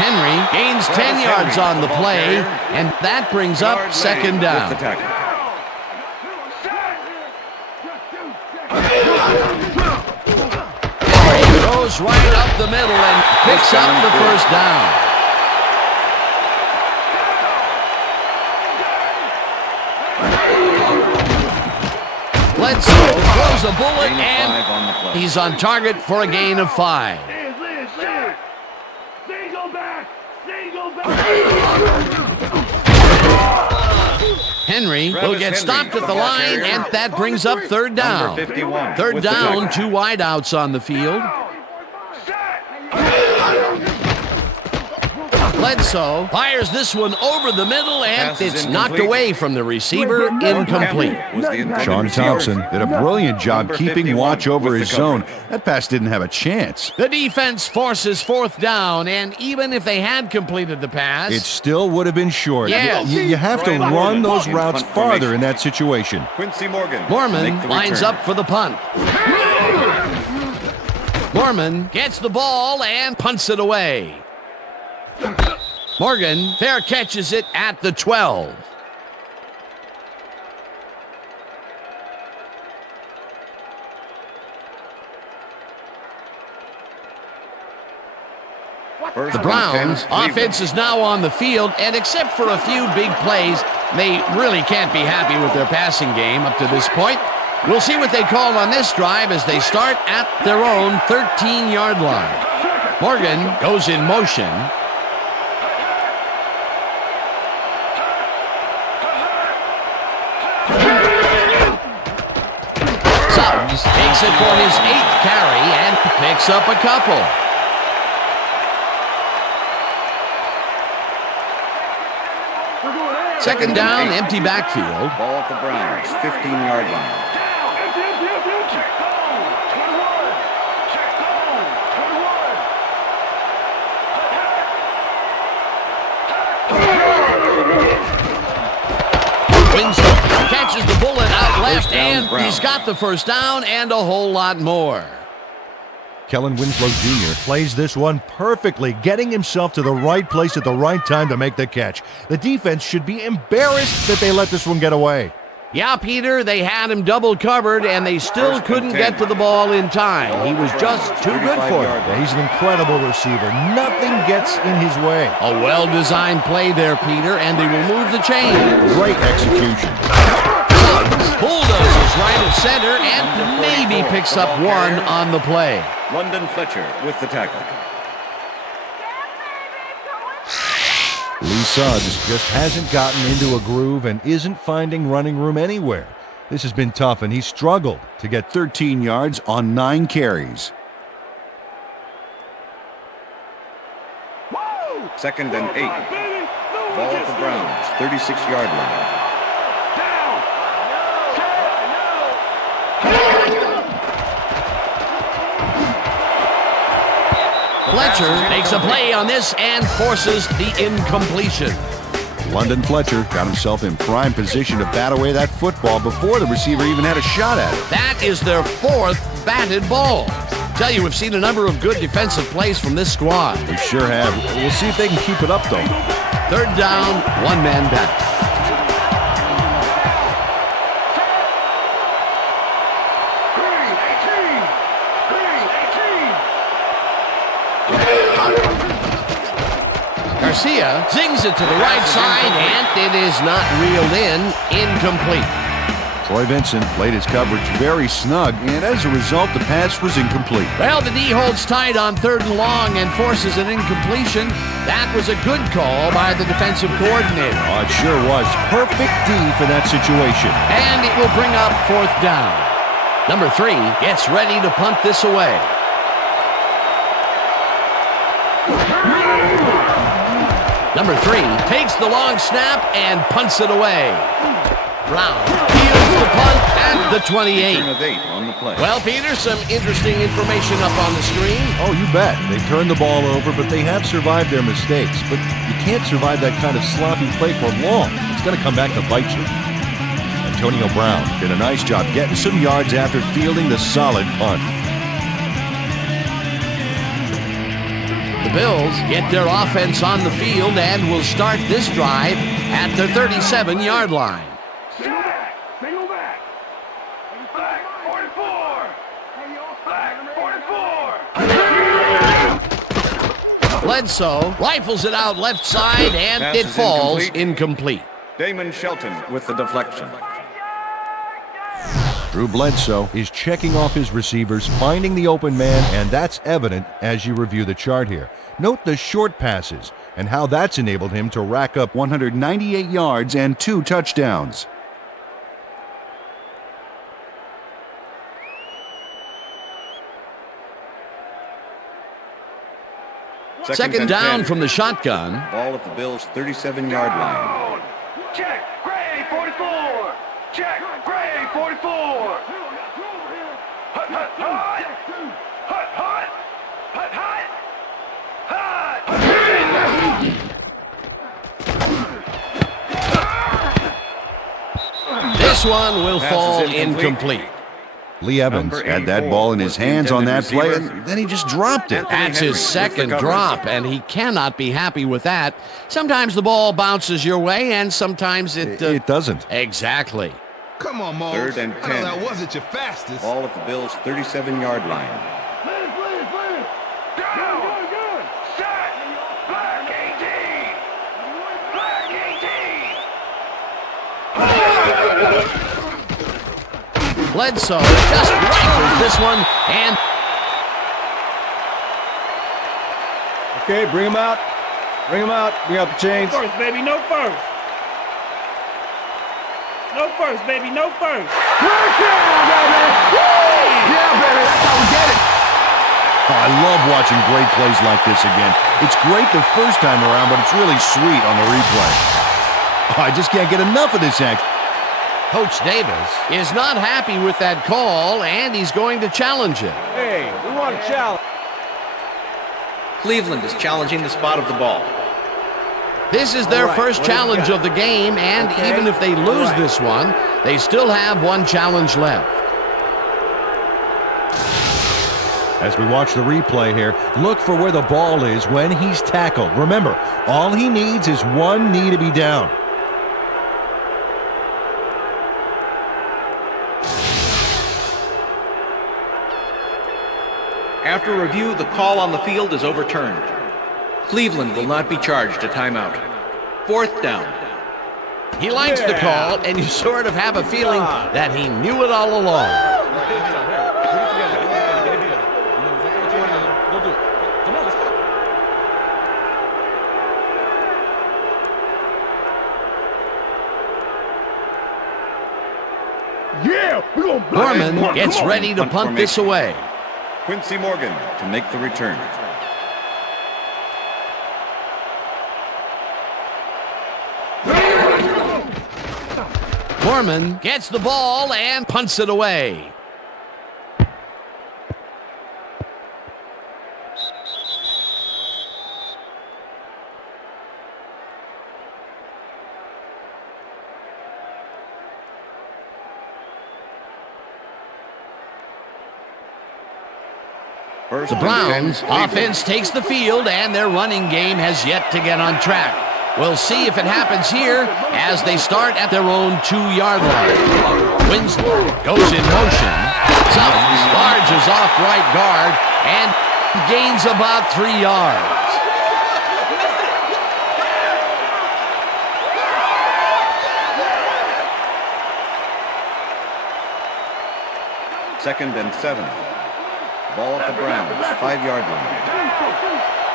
Henry gains 10 yards on the play, and that brings up second down. Henry goes right up the middle and picks up the first down. Bledsoe throws a bullet, and he's on target for a gain of 5. Henry will get stopped at the line, and that brings up third down. Third down, 2 wideouts on the field. Bledsoe fires this one over the middle, and it's knocked away from the receiver, incomplete. Sean Thompson did a brilliant job keeping watch over his zone. That pass didn't have a chance. The defense forces fourth down, and even if they had completed the pass, It still would have been short. Yes. You have to run those routes farther in that situation. Quincy Morgan. Mormon lines up for the punt. Mormon gets the ball and punts it away. Morgan fair catches it at the 12. The Browns' offense is now on the field, and except for a few big plays, they really can't be happy with their passing game up to this point. We'll see what they call on this drive as they start at their own 13-yard line. Morgan goes in motion. Suggs takes it for his 8th carry and picks up a couple. Second down, empty backfield. Ball at the Browns, 15-yard line. Winslow catches the bullet out left, and Browns. he's got the first down and a whole lot more. Kellen Winslow Jr. plays this one perfectly, getting himself to the right place at the right time to make the catch. The defense should be embarrassed that they let this one get away. Yeah, Peter, they had him double covered, and they still couldn't get to the ball in time. He was just too good for them. Yeah, he's an incredible receiver. Nothing gets in his way. A well-designed play there, Peter, and they will move the chain. Great execution. Bulldozes right at center and maybe picks up one on the play. London Fletcher with the tackle. Lee Suggs just hasn't gotten into a groove and isn't finding running room anywhere. This has been tough, and he struggled to get 13 yards on 9 carries. Second and 8. Ball at the Browns, 36-yard line. Fletcher makes a play on this and forces the incompletion. London Fletcher got himself in prime position to bat away that football before the receiver even had a shot at it. That is their 4th batted ball. Tell you, we've seen a number of good defensive plays from this squad. We sure have. We'll see if they can keep it up, though. Third down, 1 man back. Garcia zings it to the right side, and it is not reeled in. Incomplete. Troy Vincent played his coverage very snug, and as a result, the pass was incomplete. Well, the D holds tight on 3rd and long and forces an incompletion. That was a good call by the defensive coordinator. Oh, it sure was. Perfect D for that situation. And it will bring up 4th down. Number 3 gets ready to punt this away. Number 3 takes the long snap and punts it away. Brown fields the punt at the 28. Return of 8 on the play. Well, Peter, some interesting information up on the screen. Oh, you bet. They turned the ball over, but they have survived their mistakes. But you can't survive that kind of sloppy play for long. It's going to come back to bite you. Antonio Brown did a nice job getting some yards after fielding the solid punt. The Bills get their offense on the field and will start this drive at the 37-yard line. Sack! Single back! Back 44! Back 44! Bledsoe rifles it out left side, and Pass it is falls incomplete. incomplete. Damon Shelton with the deflection. Drew Bledsoe is checking off his receivers, finding the open man, and that's evident as you review the chart here. Note the short passes and how that's enabled him to rack up 198 yards and 2 touchdowns. Second down 10. from the shotgun. Ball at the Bills' 37-yard line. Check! Gray 44! Check! Gray 44! Hut, hut, hut! Hut, hut! Hut, hut! This one will Pass fall is incomplete. incomplete. Lee Evans Number had that 84 ball in was his the hands on that intended play, receiver. and then he just dropped it. That's Henry his with second the coverage. drop, and he cannot be happy with that. Sometimes the ball bounces your way, and sometimes It doesn't. Exactly. Come on, Mo. 3rd and I know 10. that wasn't your fastest. Ball at the Bills' 37-yard line. Down! Sack! Black 18! Black 18! Bledsoe just rifles this one, and Okay, bring him out. Bring him out. Bring out the chains. First, baby, no first. No first, baby, no first. Oh, I love watching great plays like this again. It's great the first time around, but it's really sweet on the replay. Oh, I just can't get enough of this action. Coach Davis is not happy with that call, and he's going to challenge it. Hey, we want a challenge. Cleveland is challenging the spot of the ball. This is their right, first what do you challenge got? of the game, and Okay, even if they all lose right. this one, they still have one challenge left. As we watch the replay here, look for where the ball is when he's tackled. Remember, all he needs is one knee to be down. After review, the call on the field is overturned. Cleveland will not be charged a timeout. 4th down. He likes the call, and you sort of have a feeling that he knew it all along. Yeah, we're gonna Norman gets ready to punt this away. Quincy Morgan to make the return. Norman gets the ball and punts it away. First The and 10, Browns Cleveland. offense takes the field, and their running game has yet to get on track. We'll see if it happens here as they start at their own 2-yard line. Winslow goes in motion. Summons larges off right guard and gains about 3 yards. Second and 7. Ball at the Browns' 5-yard line.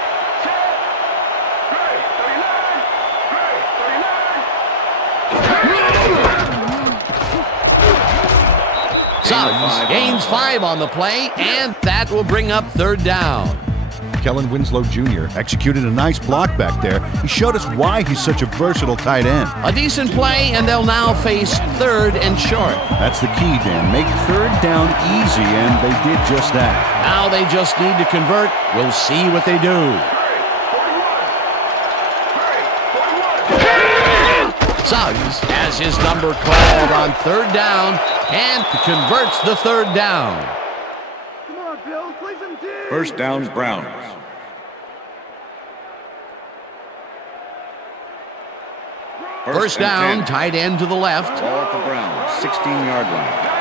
Suggs gains 5 on the play, and that will bring up 3rd down. Kellen Winslow Jr. executed a nice block back there. He showed us why he's such a versatile tight end. A decent play, and they'll now face 3rd and short. That's the key, Dan. Make 3rd down easy, and they did just that. Now they just need to convert. We'll see what they do. Suggs has his number called on 3rd down and converts the 3rd down. First down, Browns. First down, 10. tight end to the left. Ball at the Browns, 16-yard line.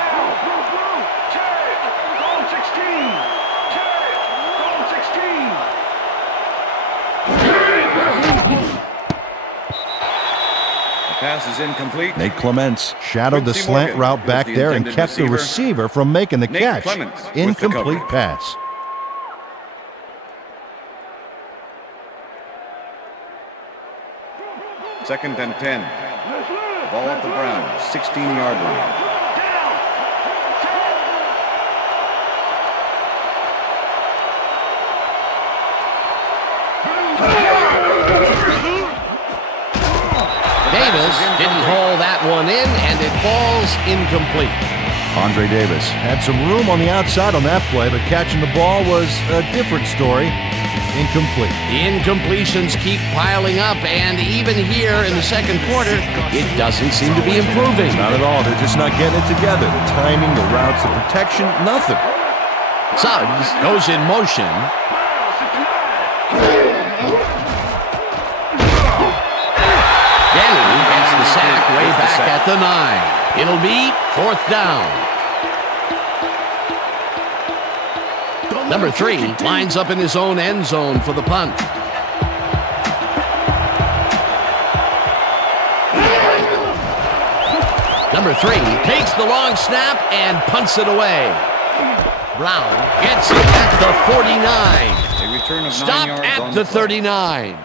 Pass is incomplete. Nate Clements shadowed the Quincy slant Morgan route was back the there and intended kept the receiver from making the Nate catch. Clements with the Incomplete cover. pass. Second and 10. Ball at the Browns, 16-yard line. Davis didn't haul that one in, and it falls incomplete. Andre Davis had some room on the outside on that play, but catching the ball was a different story. Incomplete. The incompletions keep piling up, and even here in the second quarter, it doesn't seem to be improving. Not at all. They're just not getting it together. The timing, the routes, the protection, nothing. Suggs goes in motion. Denny gets the sack way back at the 9. It'll be fourth down. Number 3 lines up in his own end zone for the punt. Number 3 takes the long snap and punts it away. Brown gets it at the 49. A return of 9 Stop yards at on the play. 39.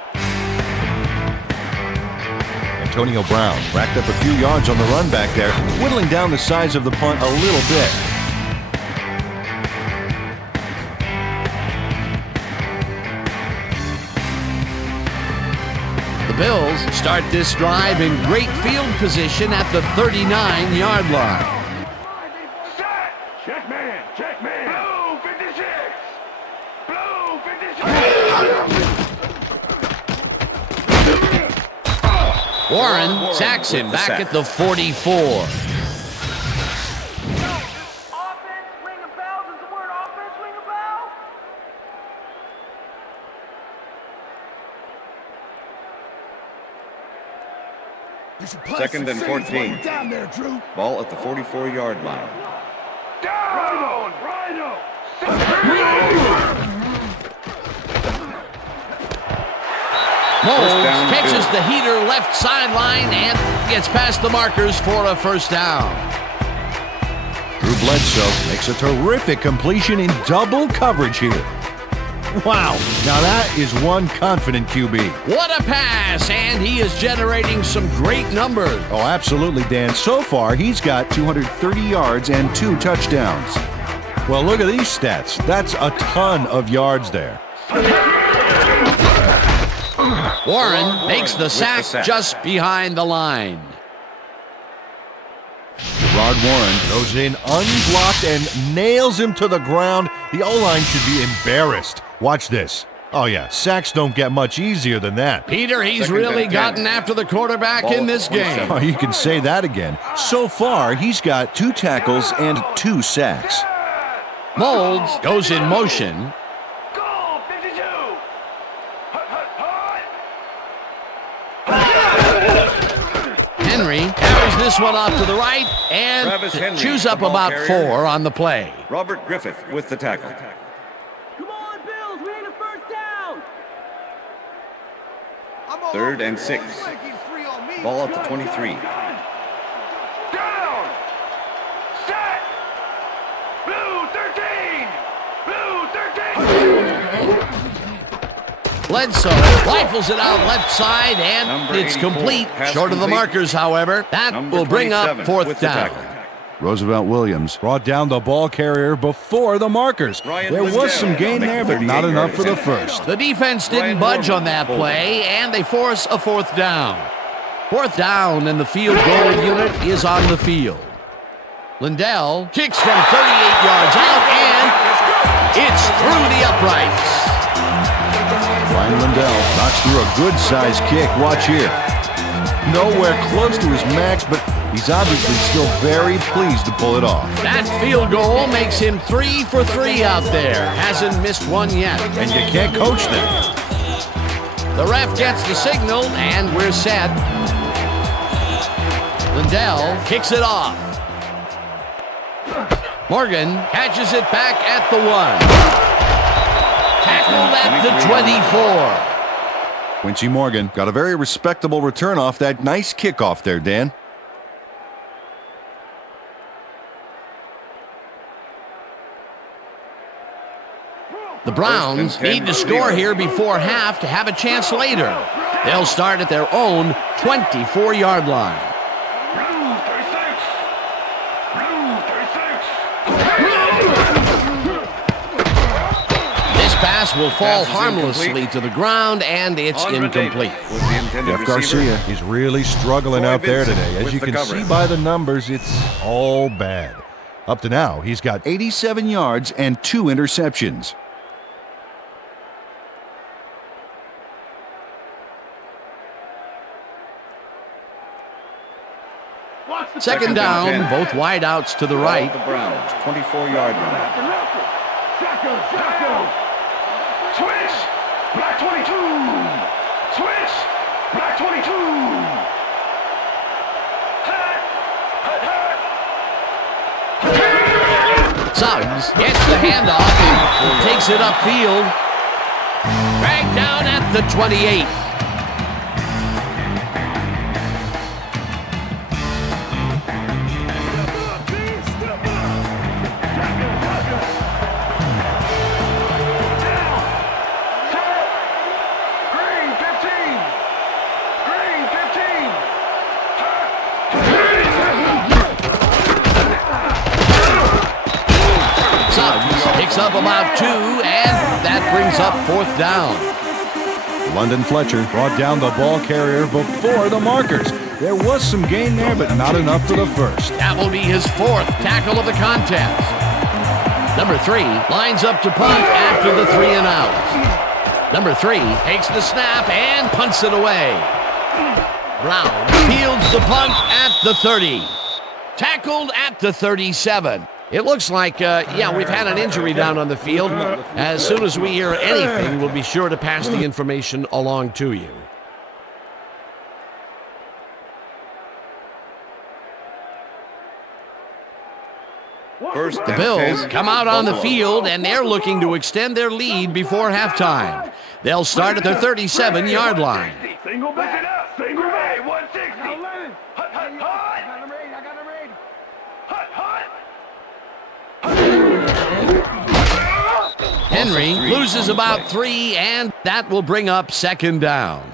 Antonio Brown racked up a few yards on the run back there, whittling down the size of the punt a little bit. The Bills start this drive in great field position at the 39-yard line. Check man, check man. Blue 56. Blue 56. Warren sacks him back at the 44. Second and 14. Ball at the 44-yard line. Down! Rhino! Moles down, catches Bills. the heater left sideline and gets past the markers for a first down. Drew Bledsoe makes a terrific completion in double coverage here. Wow, now that is one confident QB. What a pass, and he is generating some great numbers. Oh, absolutely, Dan. So far, he's got 230 yards and 2 touchdowns. Well, look at these stats. That's a ton of yards there. Warren makes the with sack just behind the line. Rod Warren goes in unblocked and nails him to the ground. The O-line should be embarrassed. Watch this. Oh, yeah, sacks don't get much easier than that. Peter, he's Second really and 10. gotten after the quarterback Ball in at this game. 27. Oh, you can say that again. So far, he's got 2 tackles and 2 sacks. Molds goes in motion. Goal 52. Henry carries this one off to the right and Travis Henry, chews the up ball about carrier. 4 on the play. Robert Griffith with the tackle. Come on, Bills, we need a first down. Third and 6. Ball at the 23. Down! Set! Blue 13! Blue 13! Bledsoe rifles it out left side, and Number it's 84, complete. pass Short of the complete. markers, however. That Number will bring up 27 fourth with the down. tackle. Roosevelt Williams brought down the ball carrier before the markers. Ryan There was Lindell some gain make there, the but not 38 enough for the yards. first. The defense didn't Ryan budge Norman on that holding. play, and they force a fourth down. Fourth down, and the field goal unit is on the field. Lindell kicks from 38 yards out, and it's through the uprights. Ryan Lindell knocks through a good-sized kick. Watch here. Nowhere close to his max, but he's obviously still very pleased to pull it off. That field goal makes him 3 for 3 out there. Hasn't missed one yet. And you can't coach them. The ref gets the signal, and we're set. Lindell kicks it off. Morgan catches it back at the 1. Tackled at the 24. Quincy Morgan got a very respectable return off that nice kickoff there, Dan. The Browns need to score here before half to have a chance later. They'll start at their own 24-yard line. This pass will fall harmlessly to the ground, and it's incomplete. Jeff Garcia is really struggling out there today. As you can see by the numbers, it's all bad. Up to now, he's got 87 yards and 2 interceptions. Second down, both wideouts to the right. The Browns, 24-yard line. Switch! Black 22! Switch! Black 22! Suggs gets the handoff and takes it upfield. Dragged down at the 28. Up about 2, and that brings up 4th down. London Fletcher brought down the ball carrier before the markers. There was some gain there, but not enough for the first. That will be his 4th tackle of the contest. Number 3 lines up to punt after the 3 and out. Number 3 takes the snap and punts it away. Brown fields the punt at the 30. Tackled at the 37. It looks like, we've had an injury down on the field. As soon as we hear anything, we'll be sure to pass the information along to you. The Bills come out on the field, and they're looking to extend their lead before halftime. They'll start at their 37-yard line. Single back, single back, 160. Hut, hut, hut. I got him read. Hut, hut. Henry loses about 3, and that will bring up 2nd down.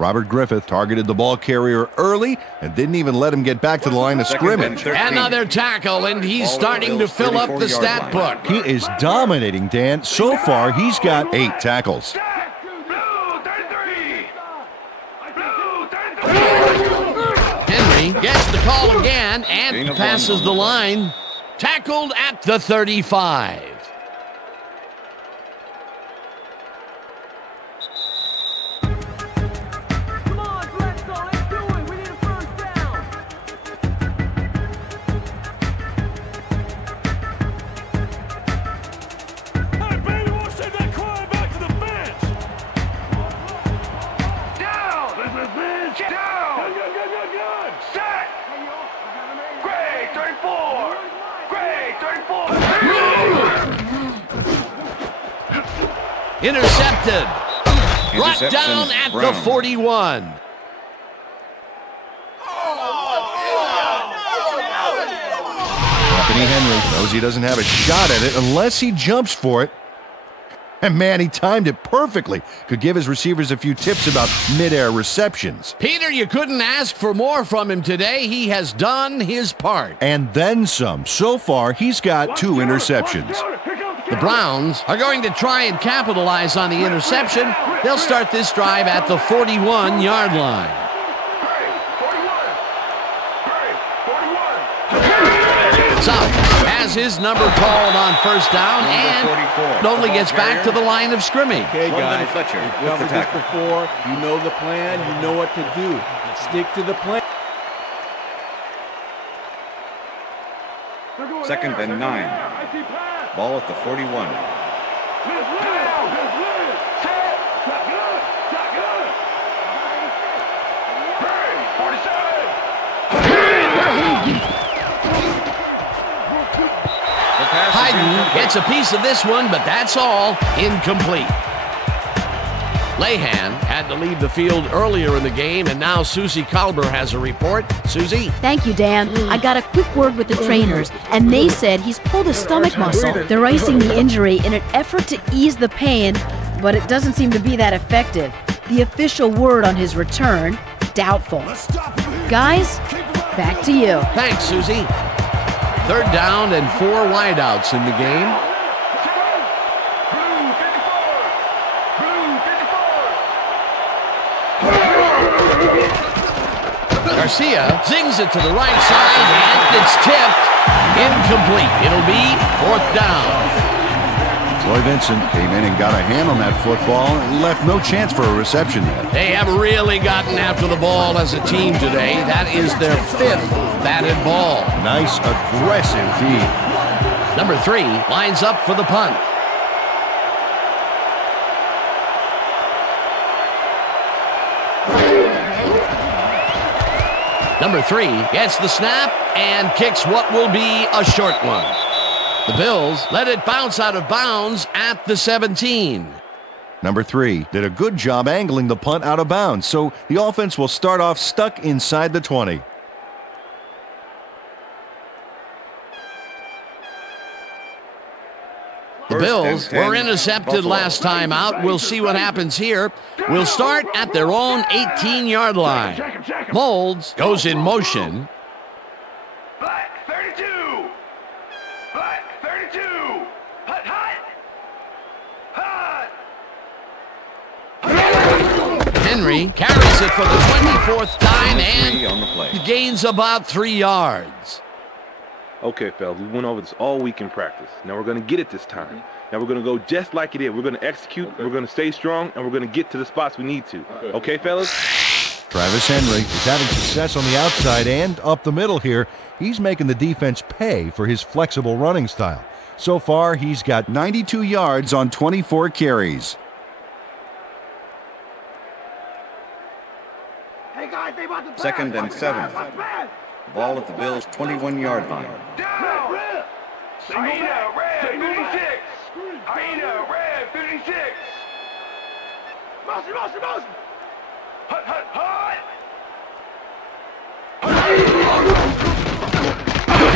Robert Griffith targeted the ball carrier early and didn't even let him get back to the line of scrimmage. Another tackle, and he's starting to fill up the stat book. He is dominating, Dan. So far, he's got 8 tackles. Henry gets the call again and passes the line. Tackled at the 35. Come on, Bledsoe, let's do it. We need a first down. Hey, baby, we'll send that crying back to the bench. Down! Bench. Down! Good. Set! Greg, 34! Greg, 34! Intercepted. Brought down at the 41. Anthony Henry knows he doesn't have a shot at it unless he jumps for it. And man, he timed it perfectly. Could give his receivers a few tips about mid-air receptions. Peter, you couldn't ask for more from him today. He has done his part. And then some. So far, he's got 2 interceptions. The Browns are going to try and capitalize on the interception. They'll start this drive at the 41-yard line. South has his number called on first down and only gets back to the line of scrimmage. Okay, guys, you've covered this before. You know the plan. You know what to do. Stick to the plan. 2nd and 9. Ball at the 41. Hayden gets a piece of this one, but that's all. Incomplete. Lehan had to leave the field earlier in the game, and now Susie Kalber has a report. Susie? Thank you, Dan. I got a quick word with the trainers, and they said he's pulled his stomach muscle. They're icing the injury in an effort to ease the pain, but it doesn't seem to be that effective. The official word on his return, doubtful. Guys, back to you. Thanks, Susie. Third down and 4 wideouts in the game. Garcia zings it to the right side, and it's tipped. Incomplete. It'll be 4th down. Troy Vincent came in and got a hand on that football and left no chance for a reception there. They have really gotten after the ball as a team today. That is their 5th batted ball. Nice, aggressive feed. Number 3 lines up for the punt. Number 3 gets the snap and kicks what will be a short one. The Bills let it bounce out of bounds at the 17. Number 3 did a good job angling the punt out of bounds, so the offense will start off stuck inside the 20. The Bills were intercepted last time out. We'll see what happens here. We'll start at their own 18-yard line. Molds goes in motion. Black 32. Black 32. Hut, hut. Hut. Henry carries it for the 24th time on the play. and gains about 3 yards. Okay, fellas, we went over this all week in practice. Now we're going to get it this time. Now we're going to go just like it is. We're going to execute, we're going to stay strong, and we're going to get to the spots we need to. Okay, fellas? Travis Henry is having success on the outside and up the middle here. He's making the defense pay for his flexible running style. So far, he's got 92 yards on 24 carries. Hey guys, they about to pass. 2nd and 7. Ball at the Bills' 21-yard line. Down. Hyena, red 56. Hyena, red 56. Motion, motion, motion. Hut, hut, hut.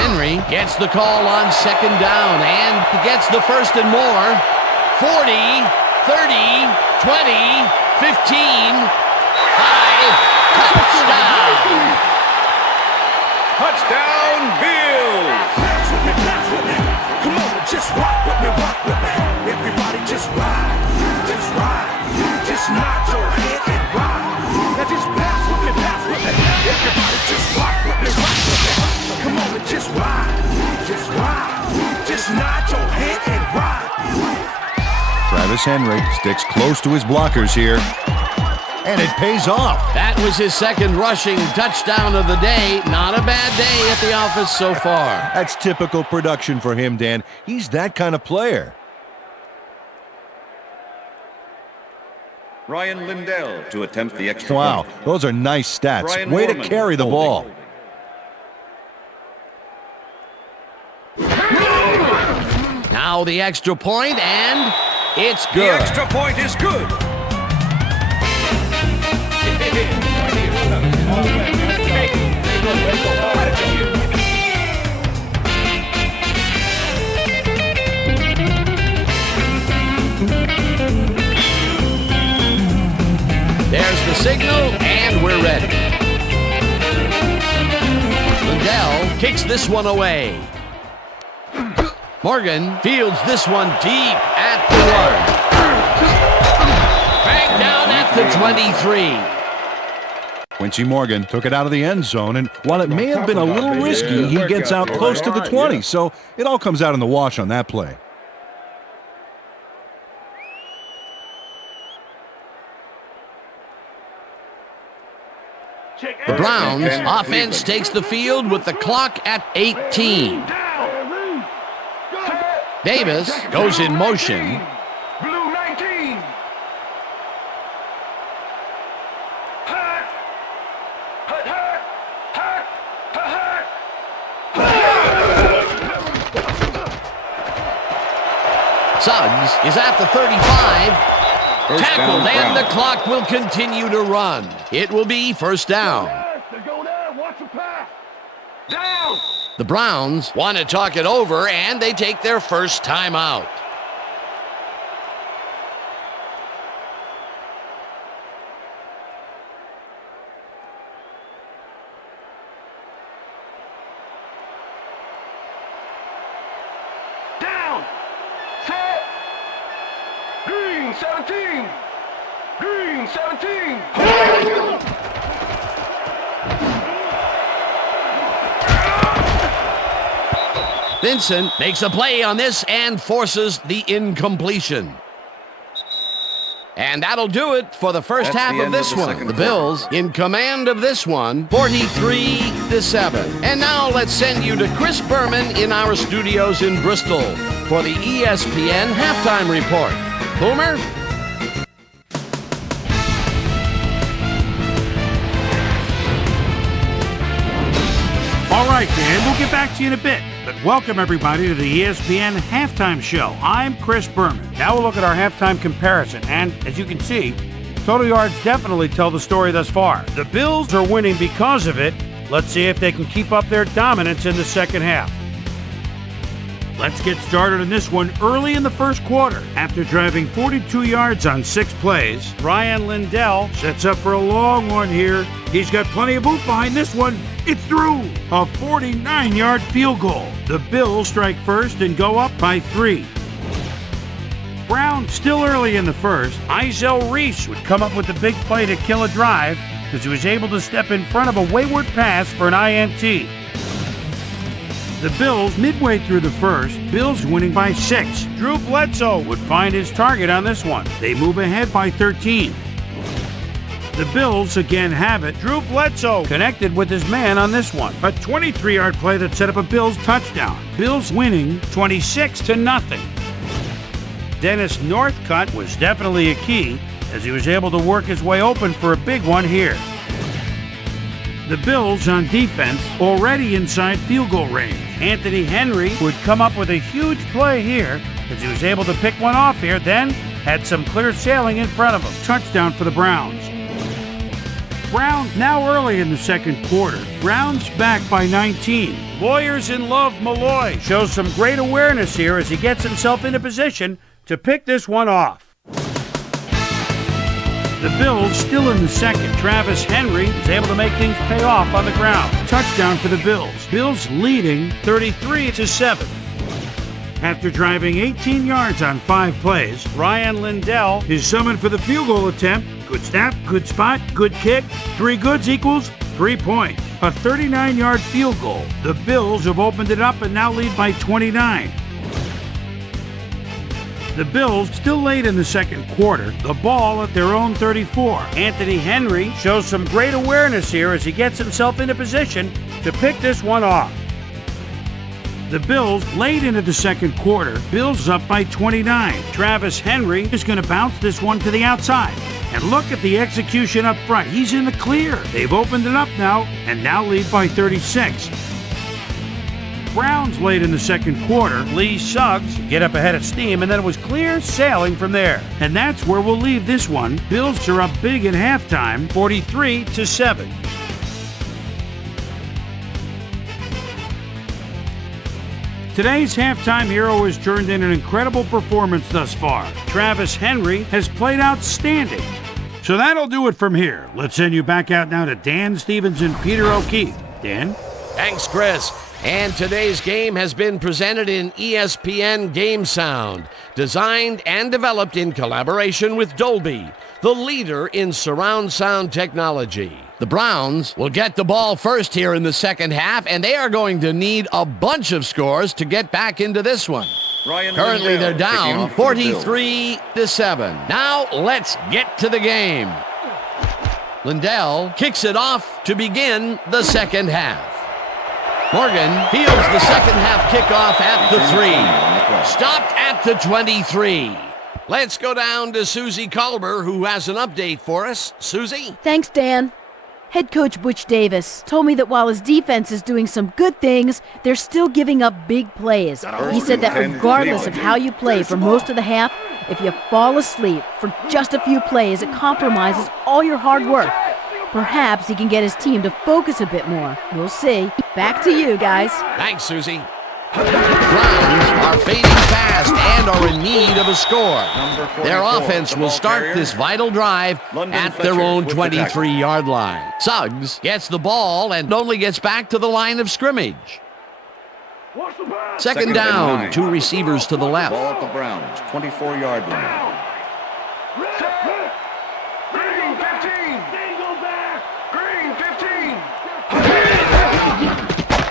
Henry gets the call on 2nd down and gets the 1st and more. 40, 30, 20, 15, 5, touchdown! Touchdown, Bills! Come on, just rock with me, rock with me. Everybody just ride, just ride. Just nod your head and ride. Now just pass with me, pass with me. Everybody just rock with me, rock with me. Come on and just ride, just ride. Just nod your head and ride. Travis Henry sticks close to his blockers here. And it pays off. That was his 2nd rushing touchdown of the day. Not a bad day at the office so far. That's typical production for him, Dan. He's that kind of player. Ryan Lindell to attempt the extra Wow, point. those are nice stats. Brian Way Moorman to carry the ball. Now the extra point, and it's The good. extra point is good. There's the signal, and we're ready. Lindell kicks this one away. Morgan fields this one deep at the 1. Back down at the 23. Quincy Morgan took it out of the end zone, and while it may have been a little risky, he gets out close to the 20, so it all comes out in the wash on that play. The Browns offense takes the field with the clock at 18. Davis goes in motion. Blue 19. Hut, hut, hut, hut, hut. Suggs is at the 35. First Tackled, down, and the Browns. clock will continue to run. It will be first down. They're going down. Watch the pass. Down. The Browns want to talk it over, and they take their first timeout. Down. Set. Green 17. Green 17. Vincent makes a play on this and forces the incompletion. And that'll do it for the first That's half the of end this of the one. second The quarter. Bills in command of this one, 43-7. And now let's send you to Chris Berman in our studios in Bristol for the ESPN halftime report. Boomer? All right, Dan, we'll get back to you in a bit. But welcome, everybody, to the ESPN Halftime Show. I'm Chris Berman. Now we'll look at our halftime comparison. And as you can see, total yards definitely tell the story thus far. The Bills are winning because of it. Let's see if they can keep up their dominance in the second half. Let's get started in this one early in the first quarter. After driving 42 yards on 6 plays, Ryan Lindell sets up for a long one here. He's got plenty of oomph behind this one. It's through! A 49-yard field goal. The Bills strike first and go up by 3. Brown still early in the first. Izell Reese would come up with the big play to kill a drive because he was able to step in front of a wayward pass for an INT. The Bills, midway through the first, Bills winning by 6. Drew Bledsoe would find his target on this one. They move ahead by 13. The Bills again have it. Drew Bledsoe connected with his man on this one. A 23-yard play that set up a Bills touchdown. Bills winning 26-0. Dennis Northcutt was definitely a key as he was able to work his way open for a big one here. The Bills on defense already inside field goal range. Anthony Henry would come up with a huge play here as he was able to pick one off here, then had some clear sailing in front of him. Touchdown for the Browns. Browns now early in the second quarter. Browns back by 19. Lawyers in love Malloy shows some great awareness here as he gets himself into position to pick this one off. The Bills still in the second. Travis Henry is able to make things pay off on the ground. Touchdown for the Bills. Bills leading 33-7. After driving 18 yards on 5 plays, Ryan Lindell is summoned for the field goal attempt. Good snap, good spot, good kick. 3 goods equals 3 points. A 39-yard field goal. The Bills have opened it up and now lead by 29. The Bills still late in the second quarter. The ball at their own 34. Anthony Henry shows some great awareness here as he gets himself into position to pick this one off. The Bills late into the second quarter. Bills up by 29. Travis Henry is going to bounce this one to the outside. And look at the execution up front. He's in the clear. They've opened it up now and now lead by 36. Browns late in the second quarter. Lee Suggs get up ahead of steam, and then it was clear sailing from there. And that's where we'll leave this one. Bills are up big at halftime, 43-7. Today's halftime hero has turned in an incredible performance thus far. Travis Henry has played outstanding. So that'll do it from here. Let's send you back out now to Dan Stevens and Peter O'Keefe. Dan? Thanks, Chris. And today's game has been presented in ESPN Game Sound, designed and developed in collaboration with Dolby, the leader in surround sound technology. The Browns will get the ball first here in the second half, and they are going to need a bunch of scores to get back into this one. Currently, they're down 43-7. Now, let's get to the game. Lindell kicks it off to begin the second half. Morgan fields the second half kickoff at the 3. Stopped at the 23. Let's go down to Susie Colber, who has an update for us. Susie? Thanks, Dan. Head coach Butch Davis told me that while his defense is doing some good things, they're still giving up big plays. He said that regardless of how you play for most of the half, if you fall asleep for just a few plays, it compromises all your hard work. Perhaps he can get his team to focus a bit more. We'll see. Back to you, guys. Thanks, Susie. Browns are fading fast and are in need of a score. Their offense will start this vital drive at their own 23-yard line. Suggs gets the ball and only gets back to the line of scrimmage. Second down, 2 receivers to the left. Ball at the Browns, 24-yard line. Green 15. Green 15.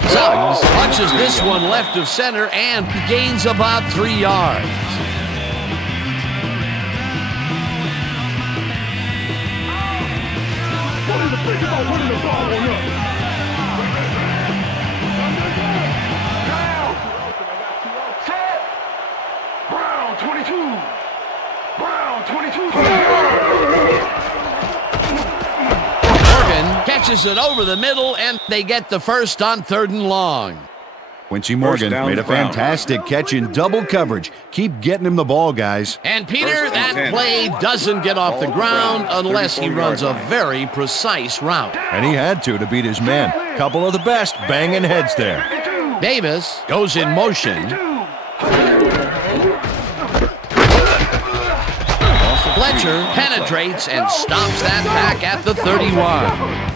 Suggs punches this one left of center and gains about 3 yards. Brown 22. Brown 22. Catches it over the middle, and they get the first on 3rd and long. Quincy Morgan made a fantastic catch in double coverage. Keep getting him the ball, guys. And Peter, that play doesn't get off the ground unless he runs a very precise route. And he had to beat his man. Couple of the best banging heads there. Davis goes in motion. Fletcher penetrates and stops that back at the 31.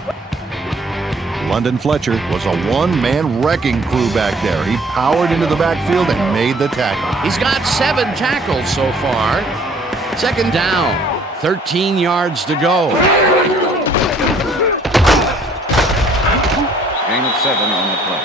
London Fletcher was a one-man wrecking crew back there. He powered into the backfield and made the tackle. He's got 7 tackles so far. Second down, 13 yards to go. Gain of 7 on the play.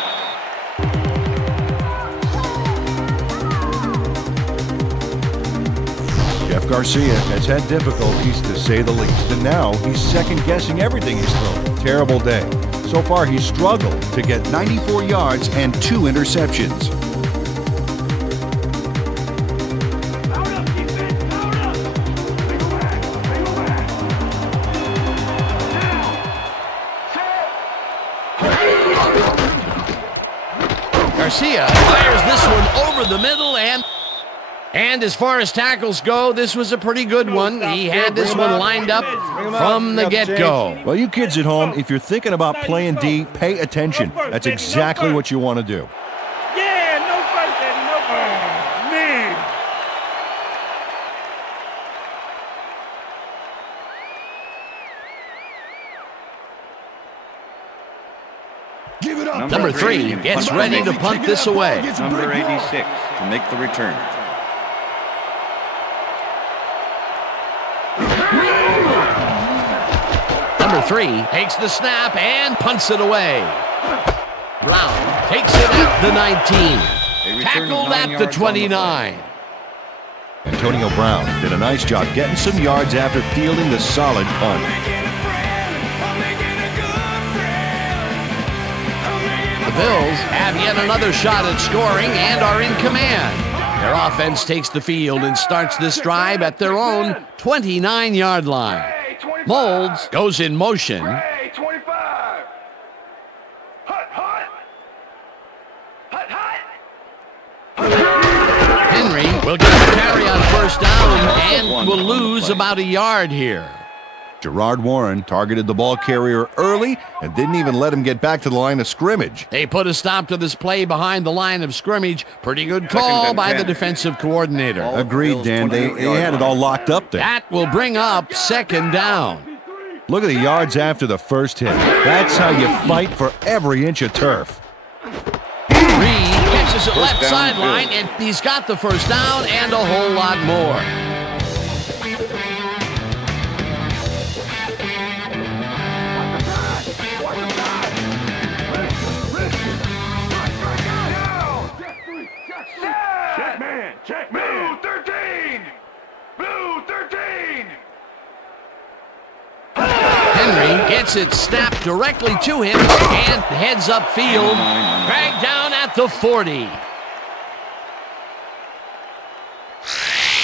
Jeff Garcia has had difficulties, to say the least, and now he's second-guessing everything he's thrown. Terrible day. So far, he's struggled to get 94 yards and 2 interceptions. Garcia fires this one over the middle, and as far as tackles go, this was a pretty good one. He had this one lined up from the get-go. Well, you kids at home, if you're thinking about playing D, pay attention. That's exactly what you want to do. Yeah, no first, Eddie, no first. Man. Give it up. Number 3 gets ready to punt this away. Number 86 to make the return. Number 3 takes the snap and punts it away. Brown takes it at the 19. Tackled at the 29. Antonio Brown did a nice job getting some yards after fielding the solid punt. The Bills have yet another shot at scoring and are in command. Their offense takes the field and starts this drive at their own 29-yard line. Molds goes in motion. Hey, 25. Hut, hut. Hut, hut. Henry will get the carry on first down and will lose about a yard here. Gerard Warren targeted the ball carrier early and didn't even let him get back to the line of scrimmage. They put a stop to this play behind the line of scrimmage. Pretty good call by the defensive coordinator. Agreed, Dan. They had it all locked up there. That will bring up second down. Look at the yards after the first hit. That's how you fight for every inch of turf. Reed catches it left sideline, and he's got the first down and a whole lot more. Check man. Blue 13. Blue 13. Henry gets it snapped directly to him and heads upfield, dragged down at the 40.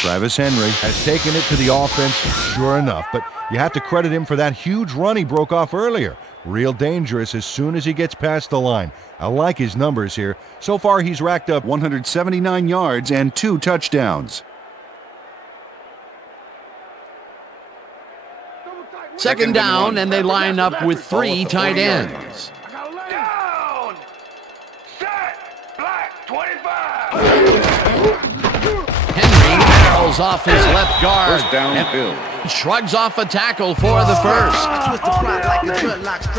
Travis Henry has taken it to the offense, sure enough, but you have to credit him for that huge run he broke off earlier. Real dangerous as soon as he gets past the line. I like his numbers here. So far, he's racked up 179 yards and 2 touchdowns. Second down, and they line up with 3 tight ends. Down! Set! Black 25! Henry barrels off his left guard First down, and Bill. shrugs off a tackle for the first.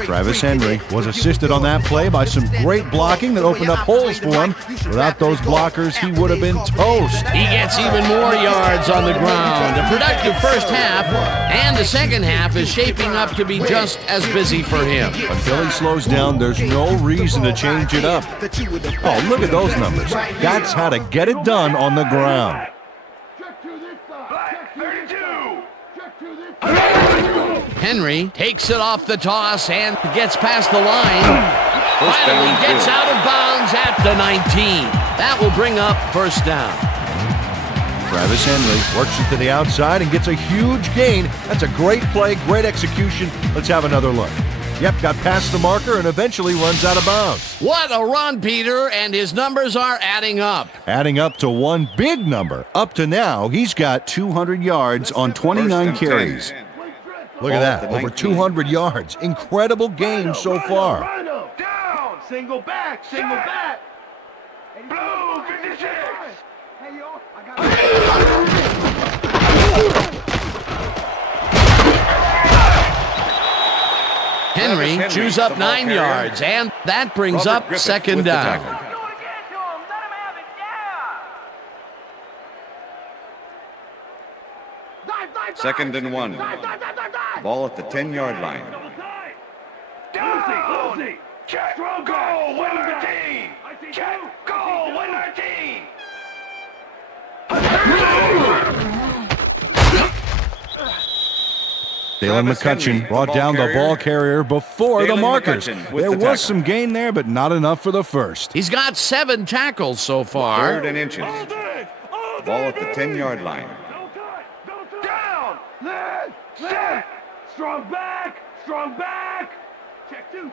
Travis Henry was assisted on that play by some great blocking that opened up holes for him. Without those blockers, he would have been toast. He gets even more yards on the ground. A productive first half, and the second half is shaping up to be just as busy for him. Until he slows down, there's no reason to change it up. Oh, look at those numbers. That's how to get it done on the ground. Henry takes it off the toss and gets past the line. Finally gets out of bounds at the 19. That will bring up first down. Travis Henry works it to the outside and gets a huge gain. That's a great play, great execution. Let's have another look. Yep, got past the marker and eventually runs out of bounds. What a run, Peter, and his numbers are adding up. Adding up to one big number. Up to now, he's got 200 yards on 29 carries. Look at that, over 200 yards. Incredible game so far. Down! Single back! Single back! Blue 56! Hey, yo, Henry chews up 9 yards, and that brings up second down. Second and 1. Ball at the 10-yard line. Down! Check! Goal! Winner team! Check! Goal! Winner team! Dalen McCutcheon brought down the ball carrier before the markers. There was some gain there, but not enough for the first. He's got 7 tackles so far. 3rd and inches. Ball at the 10-yard line. Down! Set! Strong back! Strong back! Check 2.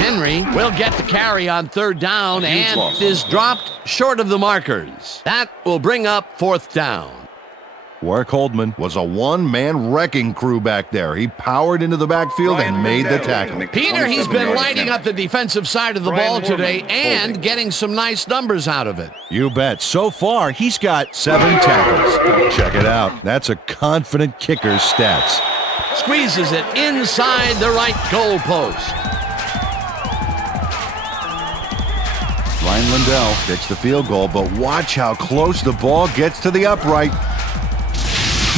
Henry will get the carry on 3rd down and is dropped short of the markers. That will bring up 4th down. Warwick Holdman was a one-man wrecking crew back there. He powered into the backfield and made the tackle. Peter, he's been lighting up the defensive side of the ball today and getting some nice numbers out of it. You bet. So far, he's got 7 tackles. Check it out. That's a confident kicker's stats. Squeezes it inside the right goal post. Ryan Lindell takes the field goal, but watch how close the ball gets to the upright.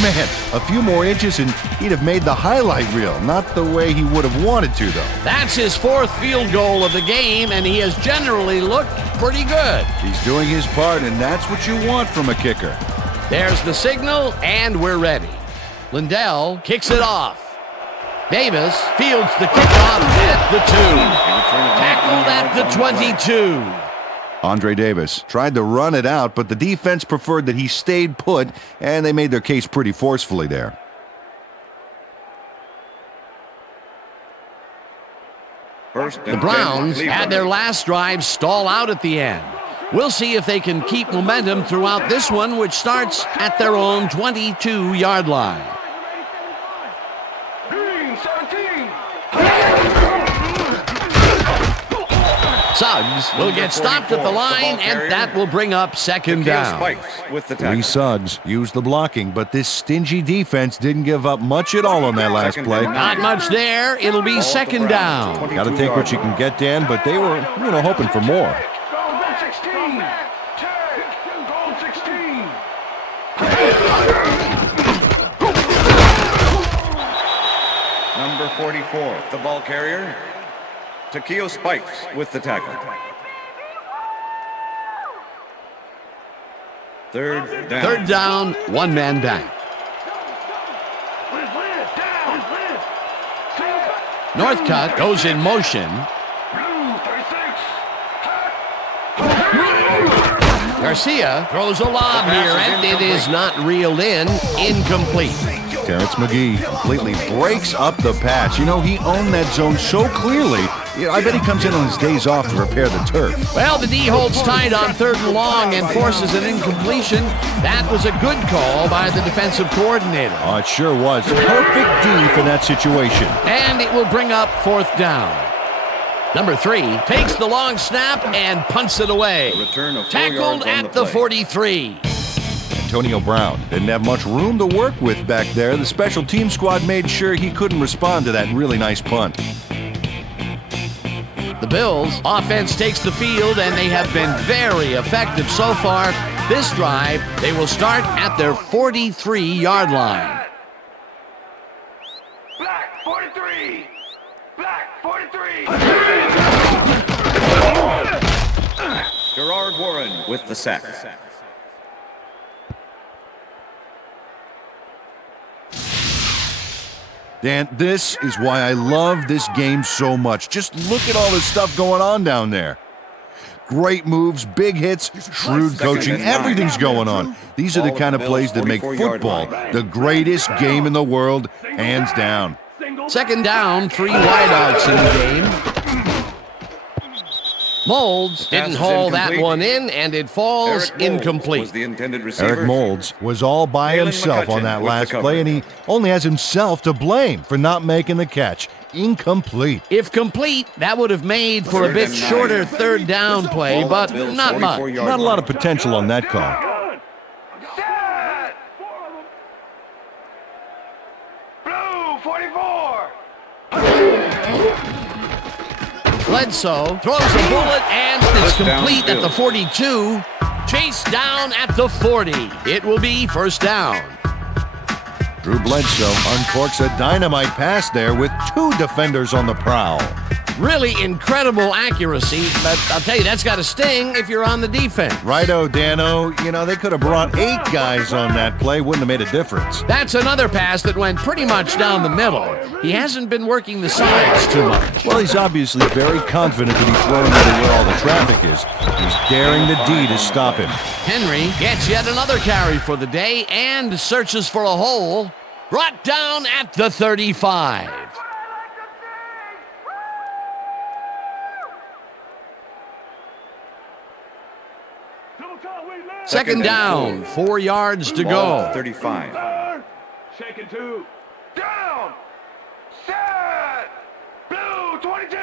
Man, a few more inches and he'd have made the highlight reel. Not the way he would have wanted to, though. That's his 4th field goal of the game, and he has generally looked pretty good. He's doing his part, and that's what you want from a kicker. There's the signal, and we're ready. Lindell kicks it off. Davis fields the kickoff at the 2. Tackled at the 22. Andre Davis tried to run it out, but the defense preferred that he stayed put, and they made their case pretty forcefully there. The Browns had their last drive stall out at the end. We'll see if they can keep momentum throughout this one, which starts at their own 22-yard line. Suggs will get stopped at the line, and that will bring up second down. Lee Suggs used the blocking, but this stingy defense didn't give up much at all on that last play. Not much there. It'll be second down. Got to take what you can get, Dan, but they were, hoping for more. Number 44, the ball carrier. Takeo Spikes with the tackle. 3rd down. 3rd down, 1 man back. Northcutt goes in motion. Garcia throws a lob here, and it is not reeled in. Incomplete. Terrence McGee completely breaks up the pass. You know, he owned that zone so clearly. I bet he comes in on his days off to repair the turf. Well, the D holds tight on 3rd and long and forces an incompletion. That was a good call by the defensive coordinator. Oh, it sure was. Perfect D for that situation. And it will bring up 4th down. Number 3 takes the long snap and punts it away. Return of 4 Tackled yards on at the play. 43. Antonio Brown didn't have much room to work with back there. The special team squad made sure he couldn't respond to that really nice punt. The Bills' offense takes the field, and they have been very effective so far. This drive, they will start at their 43-yard line. Black 43. Black 43. Gerard Warren with the sack. Dan, this is why I love this game so much. Just look at all this stuff going on down there. Great moves, big hits, shrewd coaching, everything's going on. These are the kind of plays that make football the greatest game in the world, hands down. 2nd down, 3 wideouts in the game. Molds didn't haul that one in, and it falls incomplete. Was the intended receiver. Eric Molds was all by himself on that last play, and he only has himself to blame for not making the catch. Incomplete. If complete, that would have made for a bit shorter 3rd down play, but not much. Not a lot of potential on that call. Blue 44. Bledsoe throws a bullet, and it's complete at the 42. Chased down at the 40. It will be 1st down. Drew Bledsoe uncorks a dynamite pass there with 2 defenders on the prowl. Really incredible accuracy, but I'll tell you, that's got to sting if you're on the defense. Righto, Dano. You know, they could have brought 8 guys on that play. Wouldn't have made a difference. That's another pass that went pretty much down the middle. He hasn't been working the sides too much. Well, he's obviously very confident that he's throwing into where all the traffic is. He's daring the D to stop him. Henry gets yet another carry for the day and searches for a hole. Brought down at the 35. Second down, 4 yards to go. 35. Shake it 2. Down. Set. Blue 22.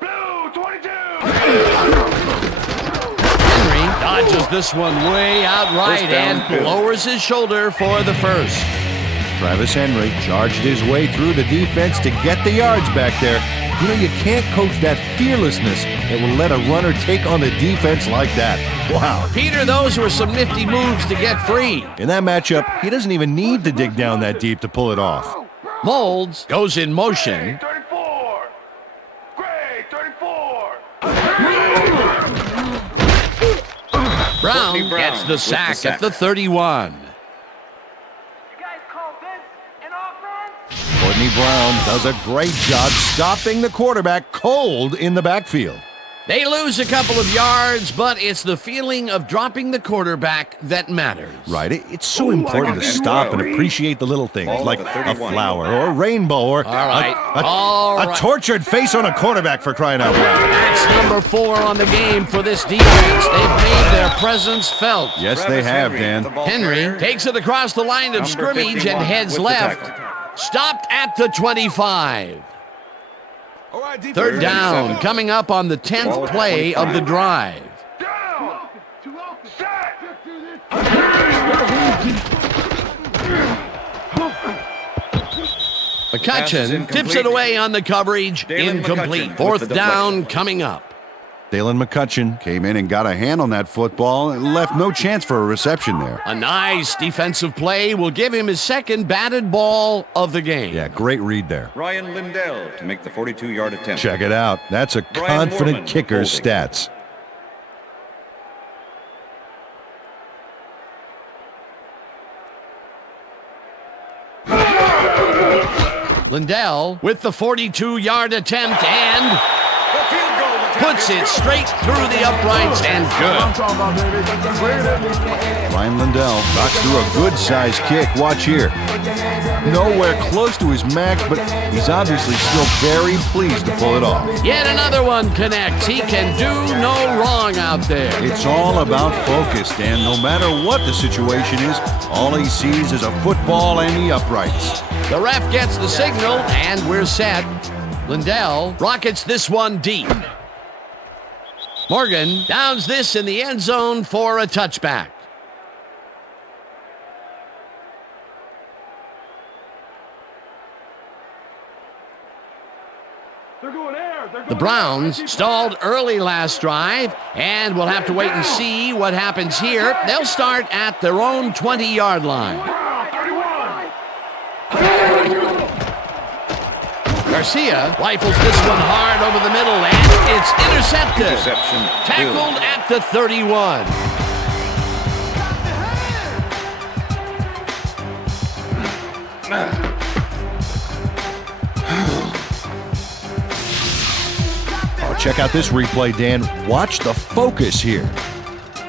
Blue 22. Henry dodges this one way out right and lowers his shoulder for the 1st. Travis Henry charged his way through the defense to get the yards back there. You know, you can't coach that fearlessness that will let a runner take on the defense like that. Wow. Peter, those were some nifty moves to get free. In that matchup, he doesn't even need to dig down that deep to pull it off. Molds goes in motion. 34. Gray 34. Brown gets the sack at the 31. Courtney Brown does a great job stopping the quarterback cold in the backfield. They lose a couple of yards, but it's the feeling of dropping the quarterback that matters. Right. It's so important to stop and appreciate the little things, like a flower or a rainbow or a tortured face on a quarterback, for crying out loud. That's number 4 on the game for this defense. They've made their presence felt. Yes, they have, Dan. Henry takes it across the line of scrimmage and heads left. Stopped at the 25. 3rd down coming up on the 10th play of the drive. McCutcheon tips it away on the coverage. Incomplete. 4th down coming up. Dalen McCutcheon came in and got a hand on that football and left no chance for a reception there. A nice defensive play will give him his 2nd batted ball of the game. Yeah, great read there. Ryan Lindell to make the 42-yard attempt. Check it out. That's a confident kicker's stats. Lindell with the 42-yard attempt, and the field goal puts it straight through the uprights and good. Ryan Lindell knocks through a good-sized kick. Watch here. Nowhere close to his max, but he's obviously still very pleased to pull it off. Yet another one connects. He can do no wrong out there. It's all about focus, Dan. No matter what the situation is, all he sees is a football and the uprights. The ref gets the signal, and we're set. Lindell rockets this one deep. Morgan downs this in the end zone for a touchback. The Browns stalled early last drive, and we'll have to wait and see what happens here. They'll start at their own 20-yard line. Garcia rifles this one hard over the middle, and it's intercepted. Interception. Tackled at the 31. Check out this replay, Dan. Watch the focus here.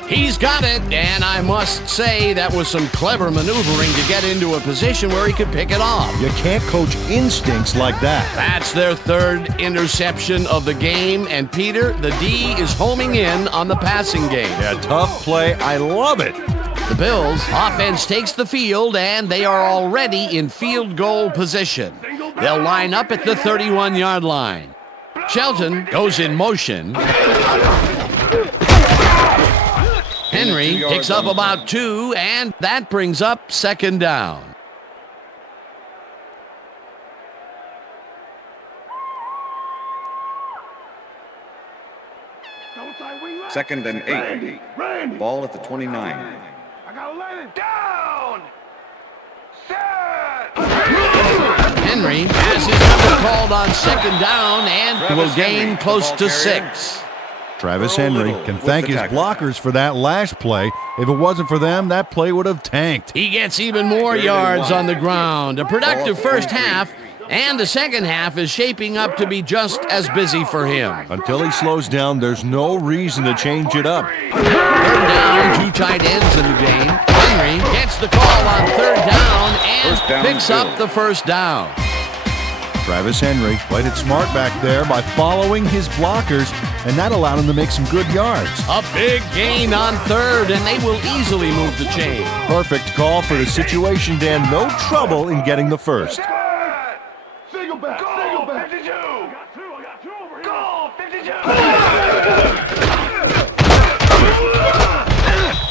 He's got it, and I must say that was some clever maneuvering to get into a position where he could pick it off. You can't coach instincts like that. That's their third interception of the game, and Peter, the D is homing in on the passing game. Yeah, tough play. I love it. The Bills' offense takes the field, and they are already in field goal position. They'll line up at the 31-yard line. Shelton goes in motion. Henry picks up about 2, and that brings up second down. Second and 8. Ball at the 29. I gotta let it down. Henry has his number called on second down and will gain close to 6. Travis Henry can thank his blockers for that last play. If it wasn't for them, that play would have tanked. He gets even more yards on the ground. A productive first half, and the second half is shaping up to be just as busy for him. Until he slows down, there's no reason to change it up. Third down, 2 tight ends in the game. Henry gets the call on third down and picks up the first down. Travis Henry played it smart back there by following his blockers, and that allowed him to make some good yards. A big gain on third, and they will easily move the chain. Perfect call for the situation, Dan. No trouble in getting the first. Single back. Single back. 52. I got two over here. Go, 52.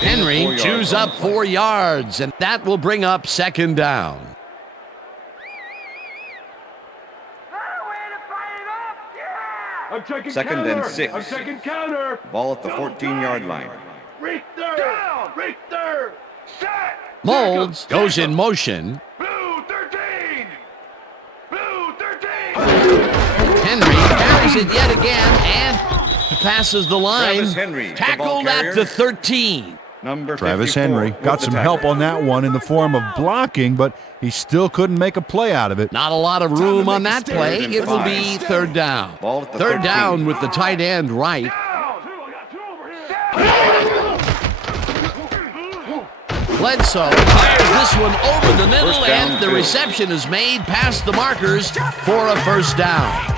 Henry chews up 4 yards, and that will bring up second down. Second and 6. I'm taking counter. Ball at the 14-yard line. Right there. Down. Right there. Set. Molds goes in motion. Blue 13. Blue 13. Henry carries it yet again and passes the line. Travis Henry, tackled at the 13. Number Travis 54 Henry got some help on that one in the form of blocking, but he still couldn't make a play out of it. Not a lot of room on that play. It will be third down. Third down with the tight end right. Bledsoe fires this one over the middle, and the reception is made past the markers for a first down.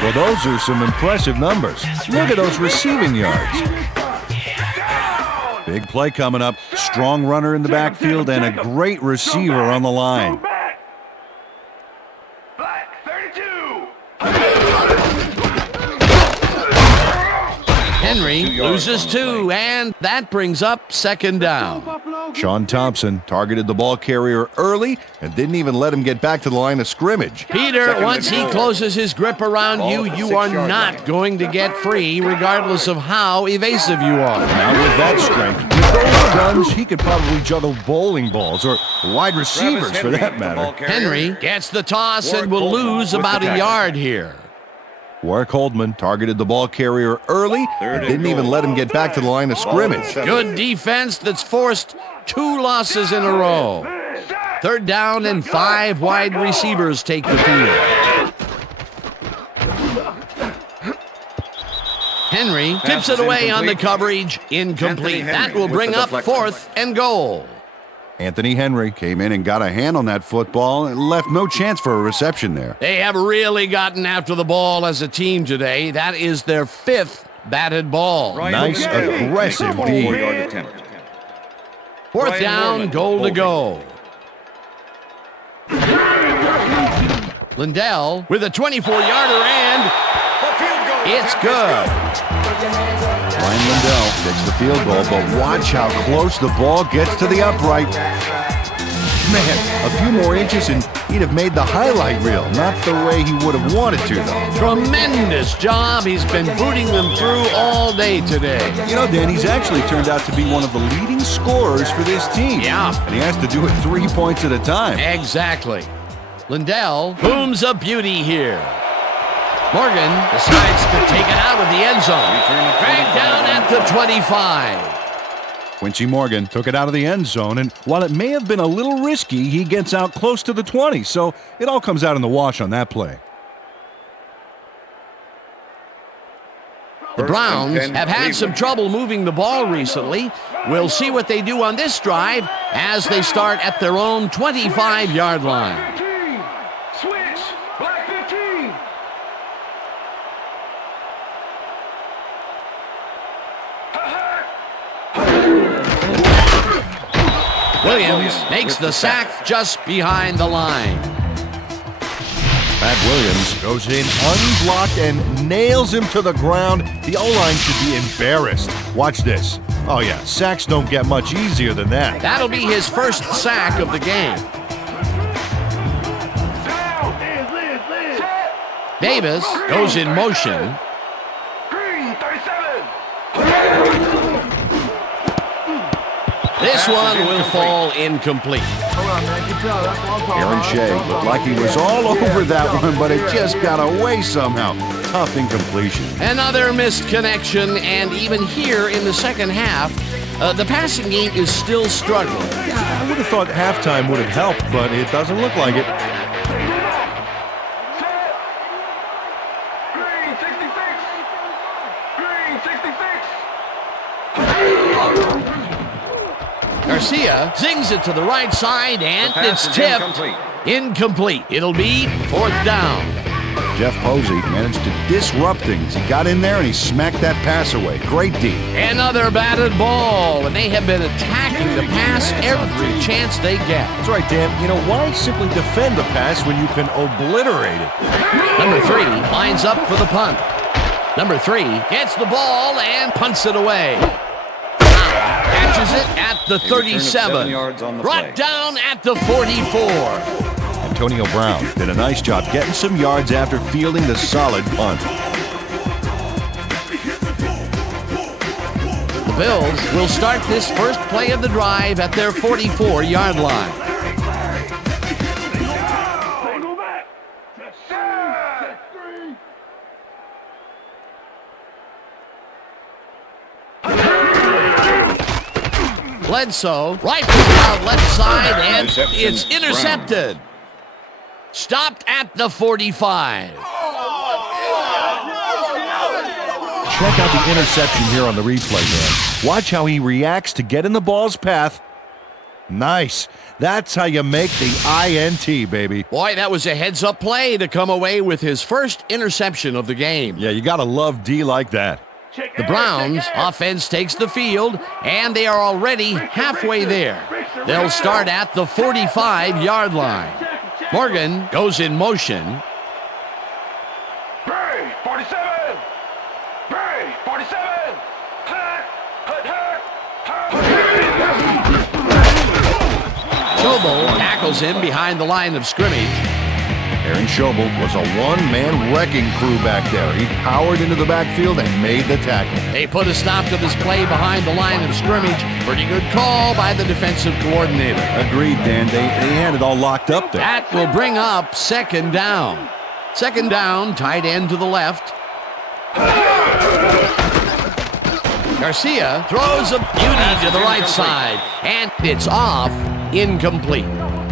Well, those are some impressive numbers. Look at those receiving yards. Big play coming up. Strong runner in the backfield and a great receiver on the line. Henry loses 2, and that brings up second down. Sean Thompson targeted the ball carrier early and didn't even let him get back to the line of scrimmage. Peter, once he closes his grip around you, you are not going to get free, regardless of how evasive you are. Now with that strength, with those guns, he could probably juggle bowling balls or wide receivers for that matter. Henry gets the toss and will lose about a yard here. Warwick Holdman targeted the ball carrier early and didn't even let him get back to the line of scrimmage. Good defense that's forced 2 losses in a row. Third down and 5 wide receivers take the field. Henry tips it away on the coverage. Incomplete. That will bring up 4th and goal. Anthony Henry came in and got a hand on that football and left no chance for a reception there. They have really gotten after the ball as a team today. That is their 5th batted ball. Nice, aggressive D. 4-yard attempt. 4th down, goal to go. Lindell with a 24-yarder and it's good. Ryan Lindell takes the field goal, but watch how close the ball gets to the upright. Man, a few more inches and he'd have made the highlight reel. Not the way he would have wanted to, though. Tremendous job. He's been booting them through all day today. You know, Dan, he's actually turned out to be one of the leading scorers for this team. Yeah. And he has to do it 3 points at a time. Exactly. Lindell booms a beauty here. Morgan decides to take it out of the end zone. Dragged down at the 25. Quincy Morgan took it out of the end zone, and while it may have been a little risky, he gets out close to the 20, so it all comes out in the wash on that play. The Browns have had some trouble moving the ball recently. We'll see what they do on this drive as they start at their own 25-yard line. Switch. Black 15. Williams makes the sack just behind the line. Pat Williams goes in unblocked and nails him to the ground. The O-line should be embarrassed. Watch this. Oh yeah, sacks don't get much easier than that. That'll be his first sack of the game. Davis goes in motion. Green 37. This one will fall incomplete. Aaron Shea looked like he was all over that one, but it just got away somehow. Tough incompletion. Another missed connection, and even here in the second half, the passing game is still struggling. I would have thought halftime would have helped, but it doesn't look like it. Green 66. Green 66. Garcia zings it to the right side, and it's tipped. Incomplete. It'll be 4th down. Jeff Posey managed to disrupt things. He got in there and he smacked that pass away. Great D. Another batted ball, and they have been attacking the pass every chance they get. That's right, Dan. You know, why simply defend the pass when you can obliterate it? Number 3 lines up for the punt. Number 3 gets the ball and punts it away. Catches it at the 37. Brought down at the 44. Antonio Brown did a nice job getting some yards after fielding the solid punt. The Bills will start this first play of the drive at their 44-yard line. Bledsoe, right out left side, and it's intercepted. Stopped at the 45. Check out the interception here on the replay, man. Watch how he reacts to get in the ball's path. Nice. That's how you make the INT, baby. Boy, that was a heads-up play to come away with his first interception of the game. Yeah, you gotta love D like that. The Browns offense takes the field, and they are already halfway there. They'll start at the 45-yard line. Morgan goes in motion. Bray 47. Bray 47. Schobel tackles him behind the line of scrimmage. Aaron Schobel was a one-man wrecking crew back there. He powered into the backfield and made the tackle. They put a stop to this play behind the line of scrimmage. Pretty good call by the defensive coordinator. Agreed, Dan. They had it all locked up there. That will bring up 2nd down. 2nd down, tight end to the left. Garcia throws a beauty to the right side, and it's off, incomplete.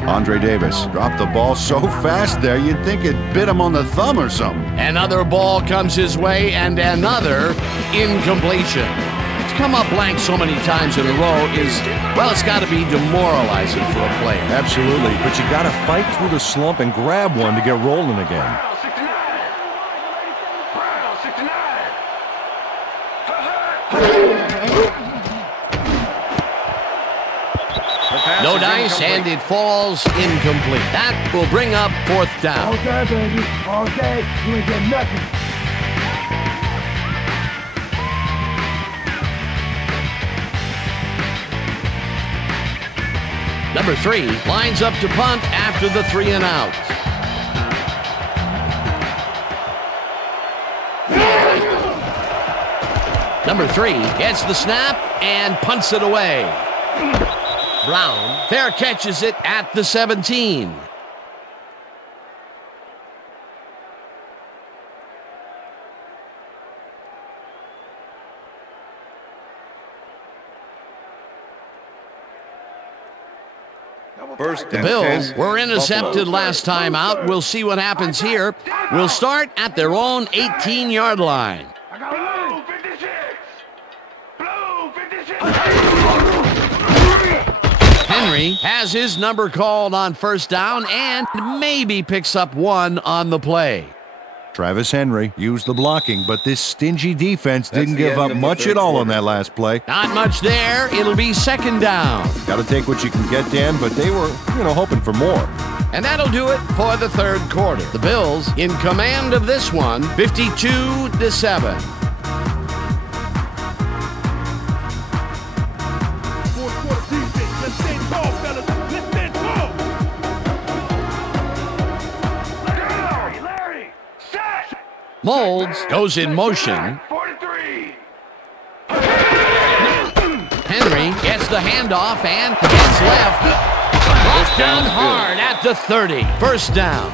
Andre Davis dropped the ball so fast there, you'd think it bit him on the thumb or something. Another ball comes his way and another incompletion. To come up blank so many times in a row is, well, it's got to be demoralizing for a player. Absolutely, but you got to fight through the slump and grab one to get rolling again. No dice, and it falls incomplete. That will bring up fourth down. All day, baby. All day. You ain't get nothing. Number 3 lines up to punt after the 3 and out. Number 3 gets the snap and punts it away. Brown fair catches it at the 17. The Bills were intercepted last time out. We'll see what happens here. We'll start at their own 18-yard line. Henry has his number called on first down and maybe picks up one on the play. Travis Henry used the blocking, but this stingy defense didn't give up much at all on that last play. Not much there. It'll be second down. Got to take what you can get, Dan, but they were, hoping for more. And that'll do it for the third quarter. The Bills in command of this one, 52-7. Molds goes in motion. Henry gets the handoff and gets left. Brought down hard at the 30. First down.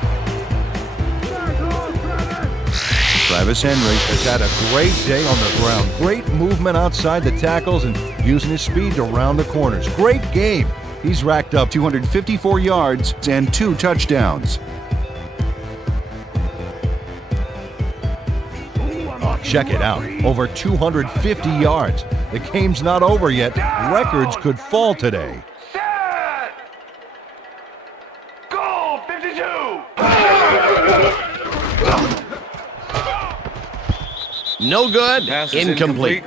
Travis Henry has had a great day on the ground. Great movement outside the tackles and using his speed to round the corners. Great game. He's racked up 254 yards and 2 touchdowns. Check it out, over 250 yards. The game's not over yet. Records could fall today. Set! Goal 52! No good, Pass is incomplete.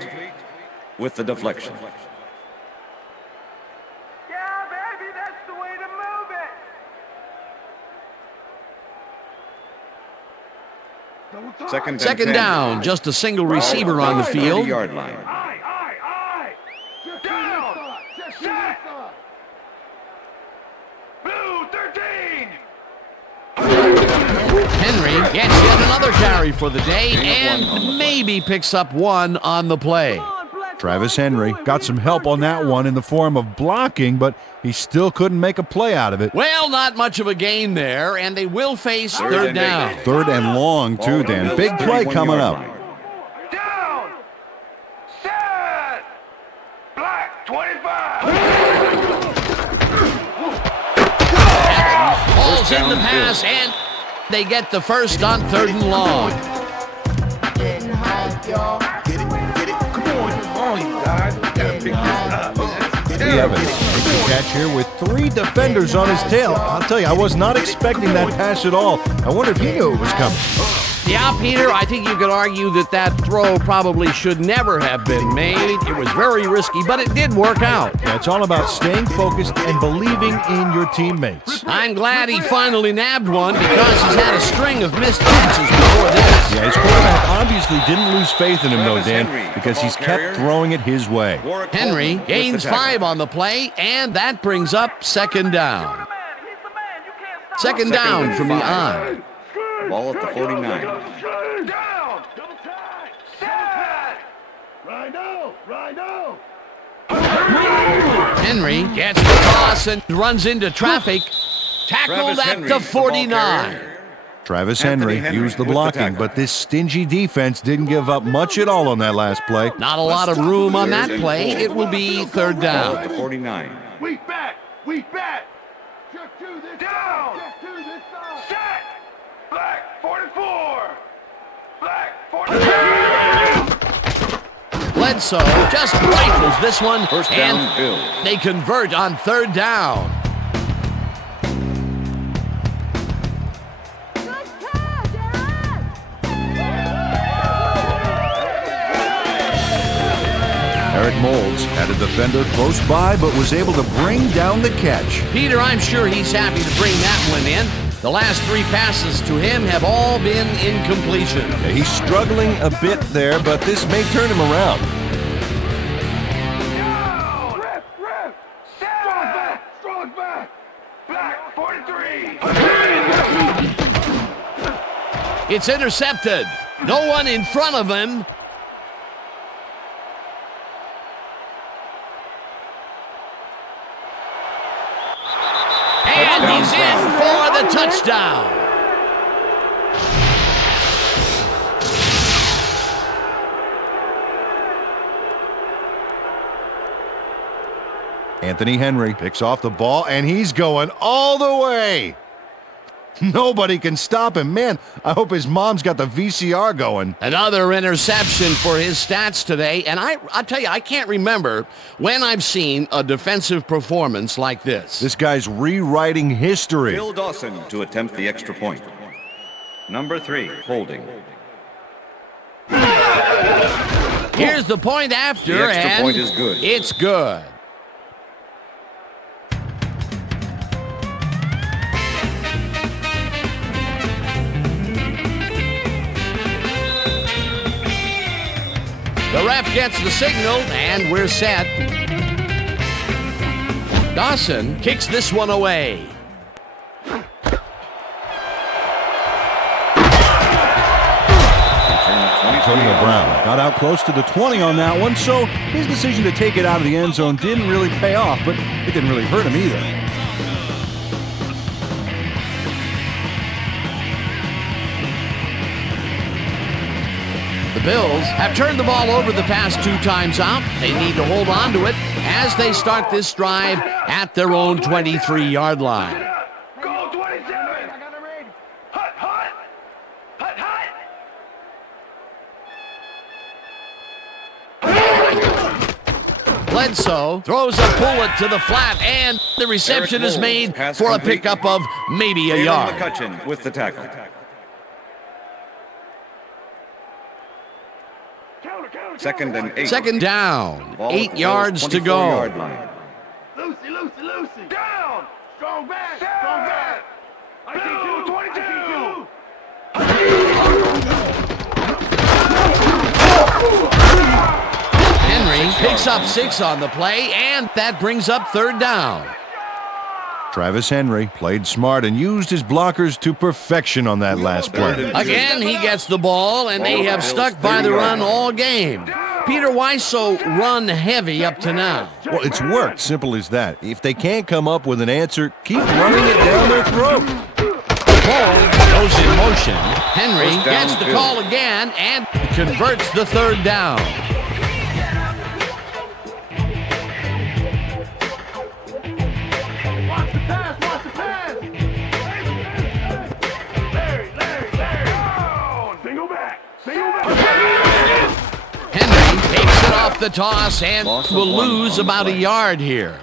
With the deflection. Yeah, baby, that's the way to move it! Second down, just a single receiver on the field. 30-yard line. Down! Set! Blue 13! Henry gets yet another carry for the day and maybe picks up one on the play. Travis Henry got some help on that one in the form of blocking, but he still couldn't make a play out of it. Well, not much of a gain there, and they will face third down. Third and long, too, Dan. Big play coming up. Down! Set! Black 25! Balls in the pass, and they get the first on third and long. Getting high, y'all. Get it. Come on, you guys. Gotta pick this up. Evans makes the catch here with 3 defenders on his tail. I'll tell you, I was not expecting that pass at all. I wonder if he knew it was coming. Yeah, Peter, I think you could argue that throw probably should never have been made. It was very risky, but it did work out. Yeah, it's all about staying focused and believing in your teammates. I'm glad he finally nabbed one because he's had a string of missed catches before this. Yeah, his quarterback obviously didn't lose faith in him, though, Dan, because he's kept throwing it his way. Henry gains 5 on the play, and that brings up second down. Second down from the eye. Ball at the 49. Down! Set! Rhino! Henry gets the toss and runs into traffic. Tackled at the 49. Travis Henry used the blocking, but this stingy defense didn't give up much at all on that last play. Not a lot of room on that play. It will be third down. Ball at the 49. We back! Down. Set. Black 44. Black 44. Bledsoe just rifles this one. First down, and Bills. they convert on third down. Eric Moulds had a defender close by, but was able to bring down the catch. Peter, I'm sure he's happy to bring that one in. The last 3 passes to him have all been incompletion. Yeah, he's struggling a bit there, but this may turn him around. Strong back. Black 43. It's intercepted. No one in front of him. And he's in for the touchdown. Anthony Henry picks off the ball, and he's going all the way. Nobody can stop him. Man, I hope his mom's got the VCR going. Another interception for his stats today. And I tell you, I can't remember when I've seen a defensive performance like this. This guy's rewriting history. Bill Dawson to attempt the extra point. Number 3, holding. Here's the point after, The extra and point is good. It's good. The ref gets the signal, and we're set. Dawson kicks this one away. Antonio Brown got out close to the 20 on that one, so his decision to take it out of the end zone didn't really pay off, but it didn't really hurt him either. The Bills have turned the ball over the past 2 times out. They need to hold on to it as they start this drive at their own 23-yard line. Goal 27. Hut, hut. Hut, hut. Bledsoe throws a bullet to the flat, and the reception is made for a pickup of maybe a yard. McCutcheon with the tackle. Second and 8. Second down, Ball 8 at the yards to go. 24-yard line. Lucy. Down. Strong back. Strong back. I see 22. Henry picks up 6 on the play, and that brings up third down. Travis Henry played smart and used his blockers to perfection on that last play. Again, he gets the ball, and they have stuck by the run all game. Peter, why so run heavy up to now? Well, it's worked, simple as that. If they can't come up with an answer, keep running it down their throat. Ball goes in motion. Henry gets the call again and converts the third down. The toss and will lose about a yard here.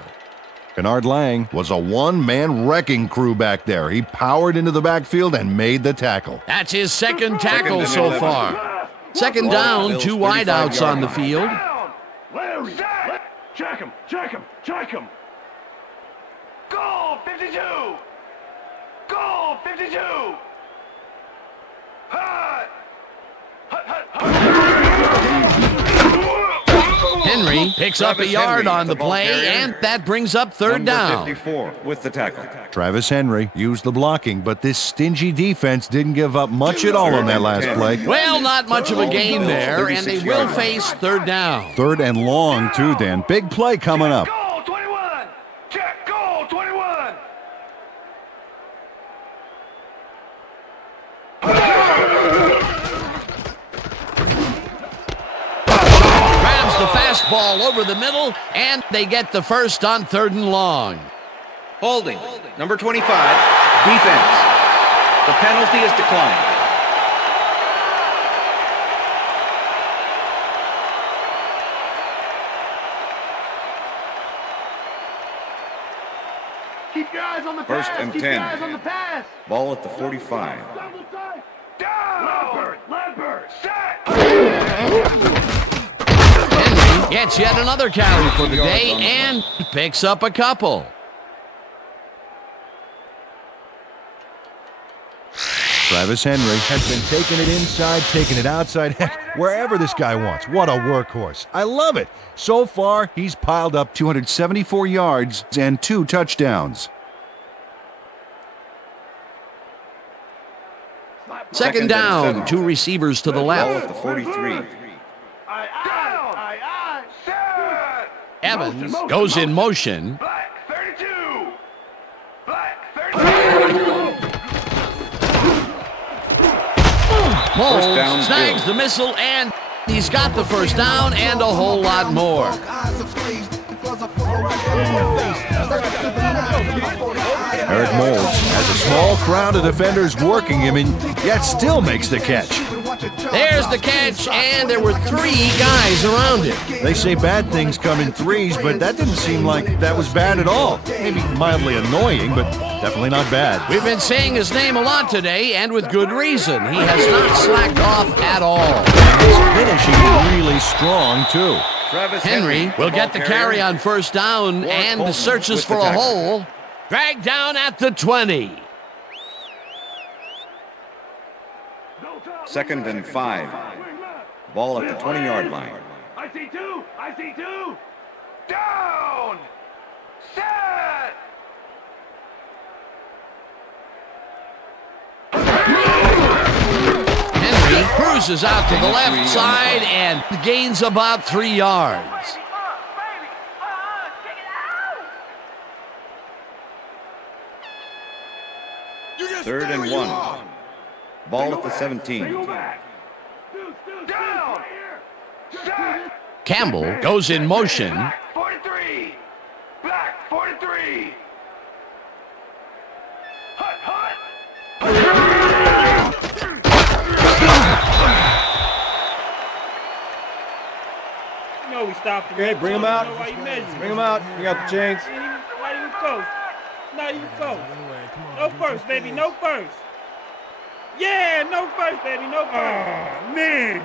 Kennard Lang was a one-man wrecking crew back there. He powered into the backfield and made the tackle. That's his second tackle so far. Second down, 2 wideouts on the field. Larry, check him. Goal 52. Goal 52. Hut. Henry picks up a yard on the play, and that brings up third down. 54 with the tackle. Travis Henry used the blocking, but this stingy defense didn't give up much at all on that last play. Well, not much of a gain there, and they will face third down. Third and long, too, Dan. Big play coming up. Goal 21. Check goal 21. Grabs the fastball over the middle, and they get the first on third and long. Holding. Number 25, defense. The penalty is declined. Keep your eyes on the First pass. and Keep 10. your eyes on the pass. Ball at the 45. Down. Lambert, set. Henry gets yet another carry for the day and picks up a couple. Travis Henry has been taking it inside, taking it outside, heck, wherever this guy wants. What a workhorse. I love it. So far, he's piled up 274 yards and 2 touchdowns. Second down, 2 receivers to the Ball left. at the 43. Evans goes in motion. Black 32. Black 32. Moles First down, snags the missile, and he's got the first down and a whole lot more. Eric Moles has a small crowd of defenders working him and yet still makes the catch. There's the catch, and there were 3 guys around him. They say bad things come in threes, but that didn't seem like that was bad at all. Maybe mildly annoying, but definitely not bad. We've been saying his name a lot today, and with good reason. He has not slacked off at all. His finishing really strong, too. Travis Henry will get the ball carry carrier. on first down and Bolton searches with for the a tackle. hole. Dragged down at the 20. Second and 5. Ball at the 20-yard line. I see 2. I see 2. Down. Set. Henry cruises out to the left side and gains about 3 yards. Third and 1. Ball at the 17. Down. Set. Campbell goes in motion. Black 43. Black 43. Hut. You know we stopped him. Okay, bring him out. Why you measuring? Bring him out. Bring out the chains. Not even close. Not even close. No first, baby. No first. Yeah, no first, baby. No first. Oh, man.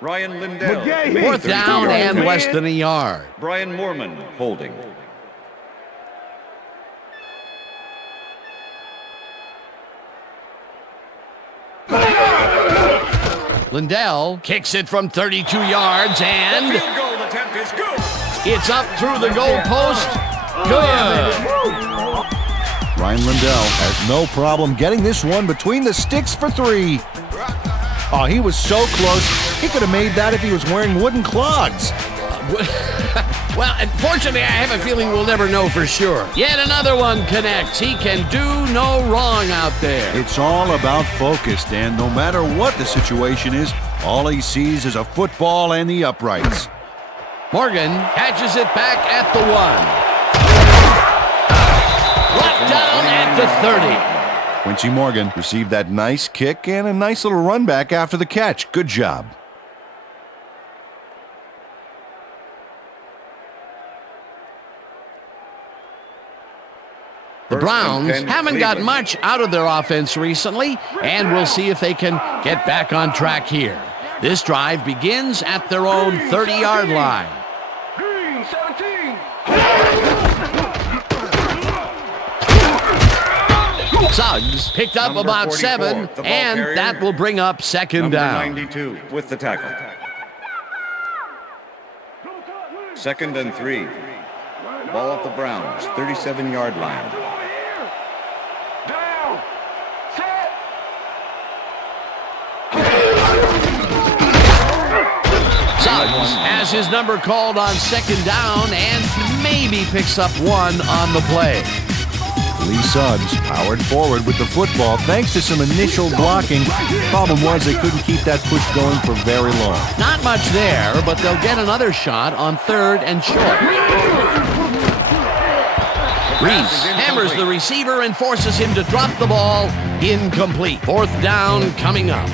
Ryan Lindell. 4th down and less than a yard. Brian Moorman holding. Lindell kicks it from 32 yards and Field goal attempt is good. it's up through the goal post. Good. Ryan Lindell has no problem getting this one between the sticks for 3. Oh, he was so close. He could have made that if he was wearing wooden clogs. Well, unfortunately, I have a feeling we'll never know for sure. Yet another one connects. He can do no wrong out there. It's all about focus, Dan. No matter what the situation is, all he sees is a football and the uprights. Morgan catches it back at the 1. Brought down at the 30. Quincy Morgan received that nice kick and a nice little run back after the catch. Good job. The Browns haven't got much out of their offense recently, and we'll see if they can get back on track here. This drive begins at their own 30-yard line. Green 17. Suggs picked up Number about 44, 7, the ball and carrier. that will bring up second Number down. 92 with the tackle. Second and 3. Ball at the Browns, 37-yard line. Down. Set. Suggs has his number called on second down and maybe picks up 1 on the play. Police Suggs powered forward with the football thanks to some initial blocking. Problem was they couldn't keep that push going for very long. Not much there, but they'll get another shot on 3rd and short. Reese hammers the receiver and forces him to drop the ball. Incomplete. 4th down coming up.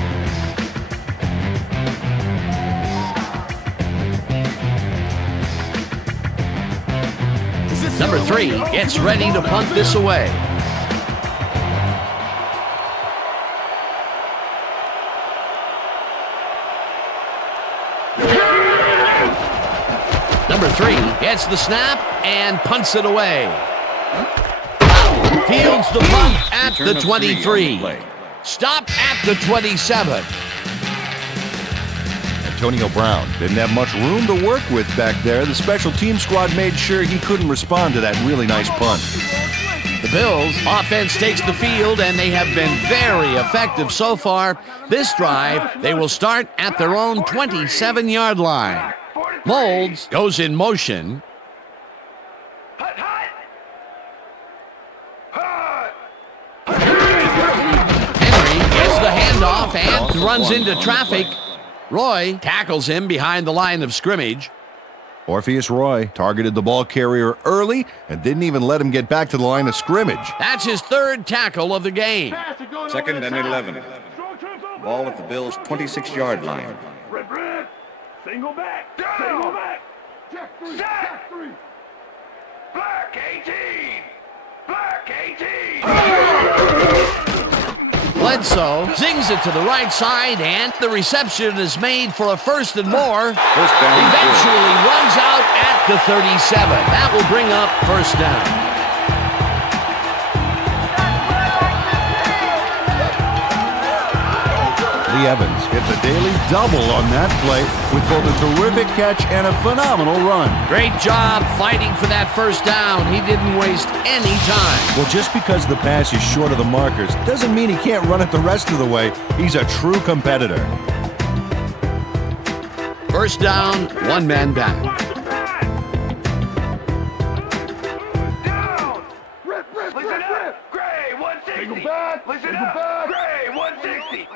Number 3 gets ready to punt this away. Number 3 gets the snap and punts it away. Fields the punt at the 23. Stop at the 27. Antonio Brown didn't have much room to work with back there. The special team squad made sure he couldn't respond to that really nice punt. The Bills offense takes the field, and they have been very effective so far. This drive, they will start at their own 27-yard line. Molds goes in motion. Henry gets the handoff and runs into traffic. Roy tackles him behind the line of scrimmage. Orpheus Roy targeted the ball carrier early and didn't even let him get back to the line of scrimmage. That's his 3rd tackle of the game. 2nd and 11. Ball at the Bills' 26-yard line. Single back. Single back. Set. Black 18. Black 18. Bledsoe zings it to the right side, and the reception is made for a 1st and more. First down. Eventually runs out at the 37. That will bring up 1st down. Lee Evans hit the daily double on that play with both a terrific catch and a phenomenal run. Great job fighting for that 1st down. He didn't waste any time. Well, just because the pass is short of the markers doesn't mean he can't run it the rest of the way. He's a true competitor. 1st down, 1 man back. Gray 160. Listen up. Gray 160.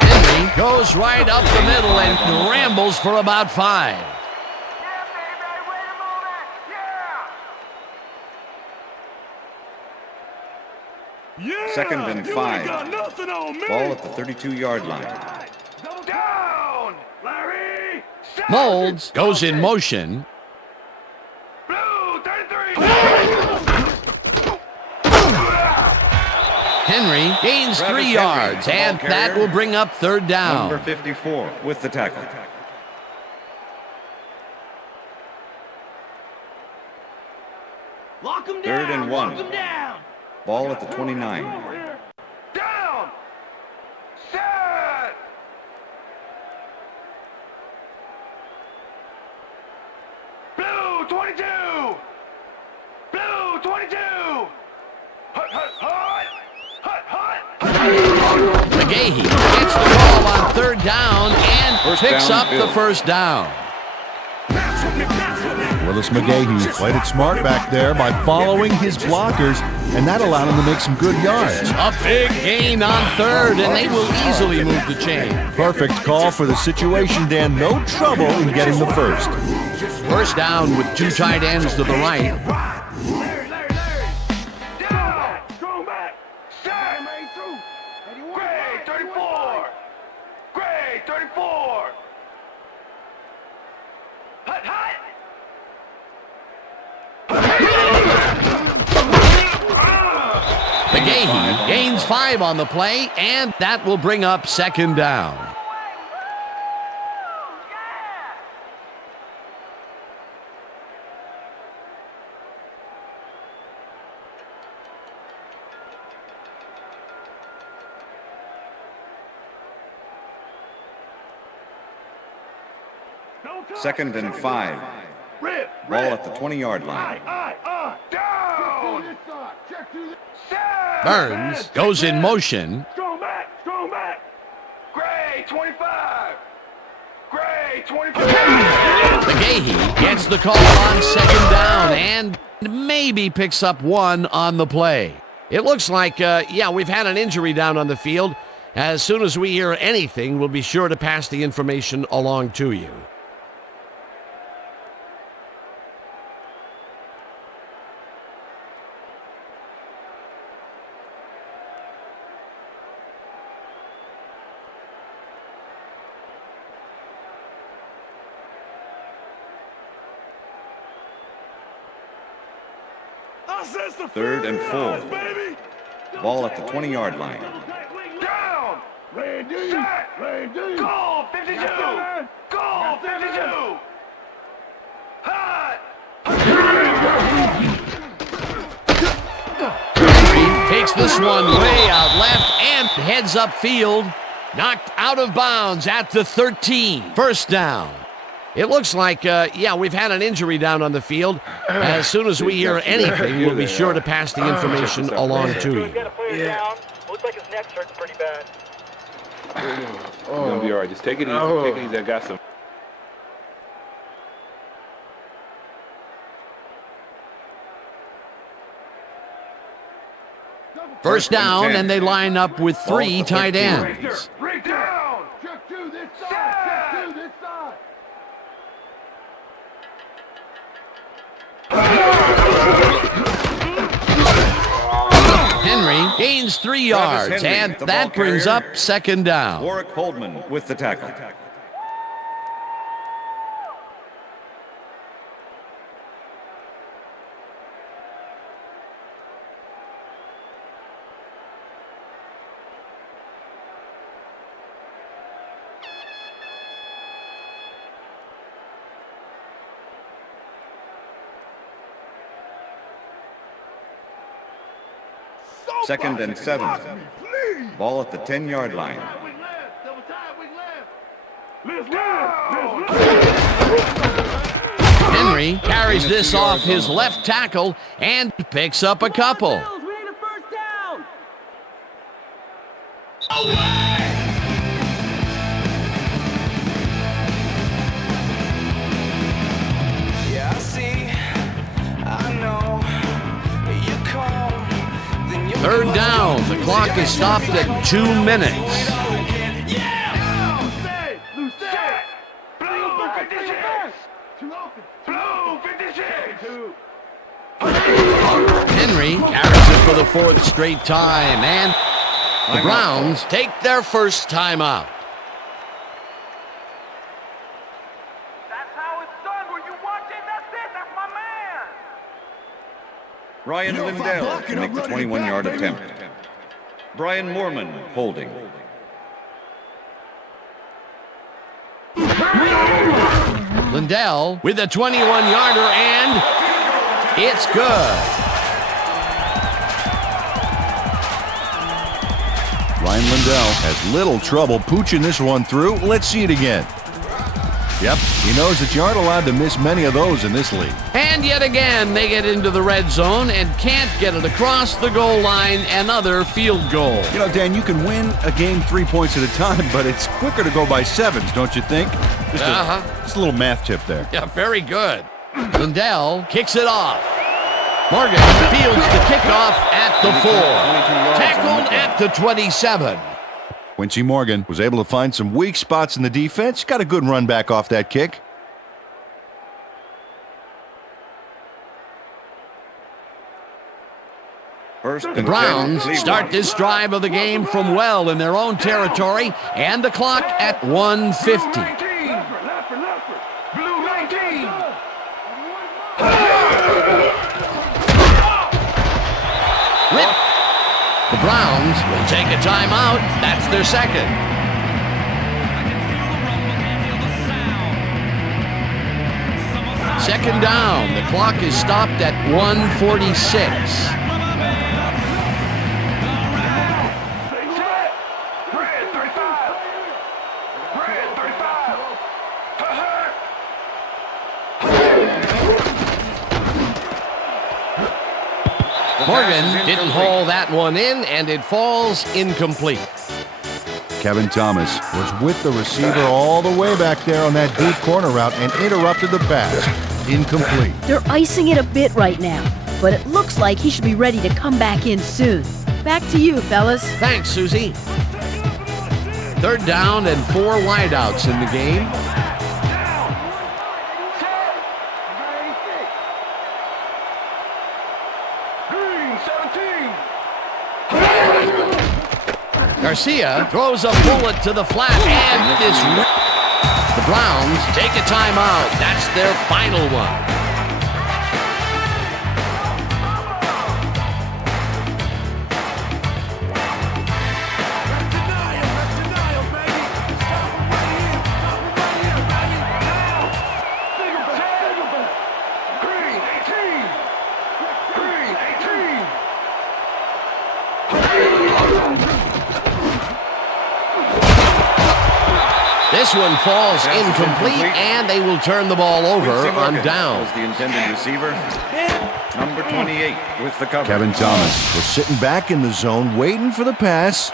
Henry goes right up the middle and rambles for about 5. Yeah, 2nd and 5. Ball at the 32-yard line. Down. Larry. Molds goes in motion. Blue 33. Henry gains 3 yards, and that will bring up 3rd down. Number 54 with the tackle. Lock him 3rd down. and 1. Lock him down. Ball at the 29. Down. Set. Blue 22. Blue 22. Hut, hut, hut. Hut, hut. McGahee gets the ball on 3rd down and picks up the 1st down. Willis McGahee played it smart back there by following his blockers, and that allowed him to make some good yards. A big gain on 3rd, and they will easily move the chain. Perfect call for the situation, Dan. No trouble in getting the 1st. 1st down with 2 tight ends to the right. Down. Strong back. Set. Gray 34. Gray 34. Hut, hut. McGahee gains 5 on the play, and that will bring up 2nd down. Second and 5. Ball at the 20-yard line. Down. Burns goes in motion. Strong back. Strong back. Gray 25. Gray 25. McGahee gets the call on 2nd down, and maybe picks up one on the play. It looks like, we've had an injury down on the field. As soon as we hear anything, we'll be sure to pass the information along to you. Third and 4. Ball at the 20-yard line. Down! Randy! Randy! Goal 52! Goal 52! Hot! Takes this one way out left and heads upfield. Knocked out of bounds at the 13. First down. It looks like, we've had an injury down on the field. As soon as we hear anything, we'll be sure to pass the information along to you. Yeah. Looks like his neck's hurting pretty bad. It's gonna be all right. Just take it easy. Take it easy. I got some. First down, and they line up with 3 tight ends. Break down! Check to this side! Check to this side! Henry gains 3 yards, and that brings up second down. Warwick Holdman with the tackle. Second and 7. Ball at the 10-yard line. Henry carries this off his left tackle and picks up a couple. We need a first down! Yeah, I see. I know. You call. Third down. The clock is stopped at 2 minutes. Henry carries it for the 4th straight time, and the Browns take their first timeout. That's how it's done. Were you watching? That's it. That's my man. Ryan Lindell to make the 21-yard attempt. Brian Moorman holding. Lindell with a 21-yarder, and it's good. Ryan Lindell has little trouble pooching this one through. Let's see it again. Yep, he knows that you aren't allowed to miss many of those in this league. And yet again, they get into the red zone and can't get it across the goal line. Another field goal. You know, Dan, you can win a game 3 points at a time, but it's quicker to go by 7s, don't you think? Just a little math tip there. Yeah, very good. Lindell kicks it off. Morgan fields the kickoff at the 4. Tackled at the 27. Quincy Morgan was able to find some weak spots in the defense. Got a good run back off that kick. The Browns start this drive of the game from well in their own territory, and the clock at 1:50. The Browns will take a timeout. That's their second. Second down. The clock is stopped at 1:46. Morgan didn't haul that one in, and it falls incomplete. Kevin Thomas was with the receiver all the way back there on that deep corner route and interrupted the pass. incomplete. They're icing it a bit right now, but it looks like he should be ready to come back in soon. Back to you, fellas. Thanks, Susie. 3rd down and 4 wideouts in the game. Garcia throws a bullet to the flat and is the Browns take a timeout. That's their final one. This one falls incomplete, and they will turn the ball over on down. Was the intended receiver. Number 28 with the cover. Kevin Thomas was sitting back in the zone waiting for the pass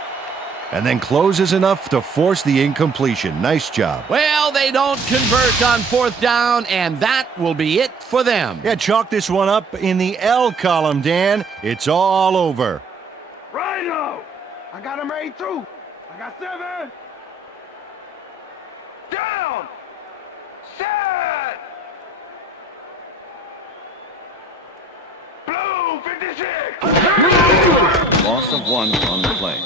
and then closes enough to force the incompletion. Nice job. Well, they don't convert on 4th down, and that will be it for them. Yeah, chalk this one up in the L column, Dan. It's all over. Righto! I got him right through. I got 7. Down! Set! Blue 56! Loss of 1 on the play.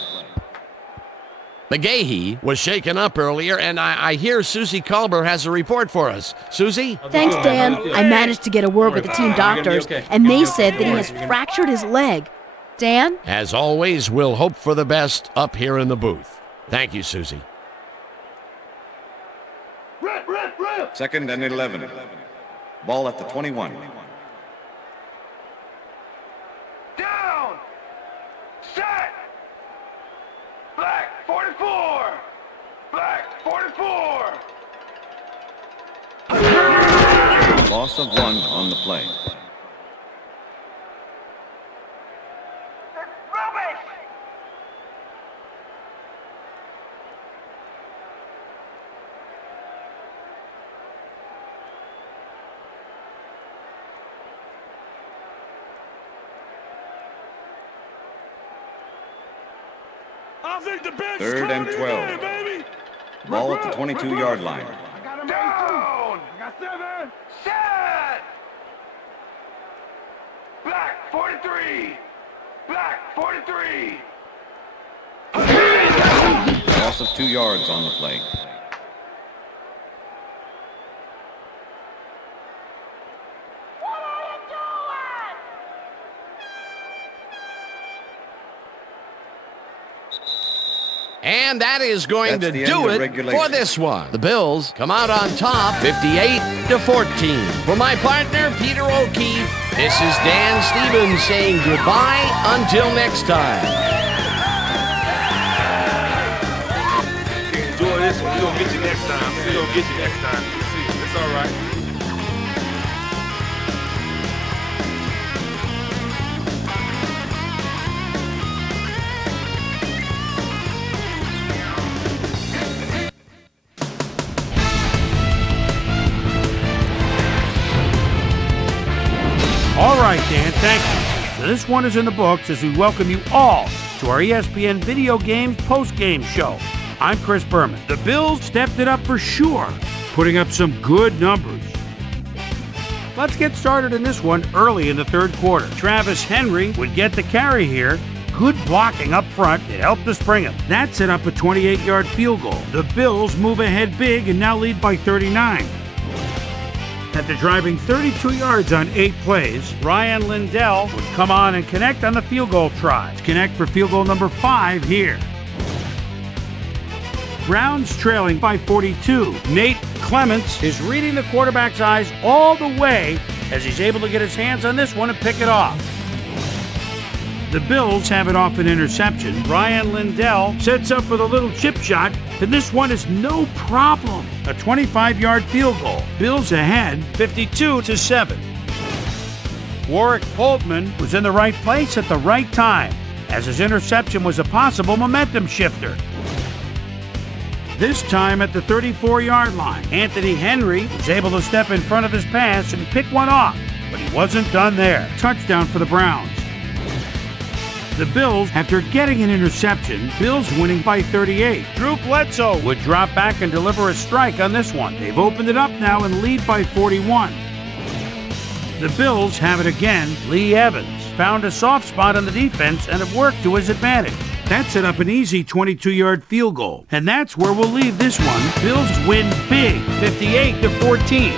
McGahee was shaken up earlier, and I hear Susie Culber has a report for us. Susie? Thanks, Dan. I managed to get a word with the team doctors, and they said that he has fractured his leg. Dan? As always, we'll hope for the best up here in the booth. Thank you, Susie. 2nd and 11. Ball at the 21. Down! Set! Black 44! Black 44! Loss of 1 on the play. I think the bench 3rd and 12. Ball at the 22-yard line. Down! I got 7. Set! Black 43! Black 43! Loss of 2 yards on the play. And that is going That's to the do end of it regulation. for this one. The Bills come out on top, 58-14. For my partner, Peter O'Keefe, this is Dan Stevens saying goodbye until next time. Enjoy this one. We're going to get you next time. We're going to get you next time. It's all right. All right, Dan, thank you. So this one is in the books as we welcome you all to our ESPN Video Games post-game show. I'm Chris Berman. The Bills stepped it up for sure, putting up some good numbers. Let's get started in this one early in the 3rd quarter. Travis Henry would get the carry here. Good blocking up front. It helped to spring him. That set up a 28-yard field goal. The Bills move ahead big and now lead by 39. After driving 32 yards on 8 plays, Ryan Lindell would come on and connect on the field goal try. Connect for field goal number 5 here. Browns trailing by 42. Nate Clements is reading the quarterback's eyes all the way as he's able to get his hands on this one and pick it off. The Bills have it off an interception. Ryan Lindell sets up with a little chip shot, and this one is no problem. A 25-yard field goal. Bills ahead 52-7. Warwick Holtman was in the right place at the right time, as his interception was a possible momentum shifter. this time at the 34-yard line. Anthony Henry was able to step in front of his pass and pick one off, but he wasn't done there. Touchdown for the Browns. The Bills, after getting an interception, Bills winning by 38. Drew Bledsoe would drop back and deliver a strike on this one. They've opened it up now and lead by 41. The Bills have it again. Lee Evans found a soft spot on the defense and it worked to his advantage. That set up an easy 22-yard field goal. And that's where we'll leave this one. Bills win big, 58-14.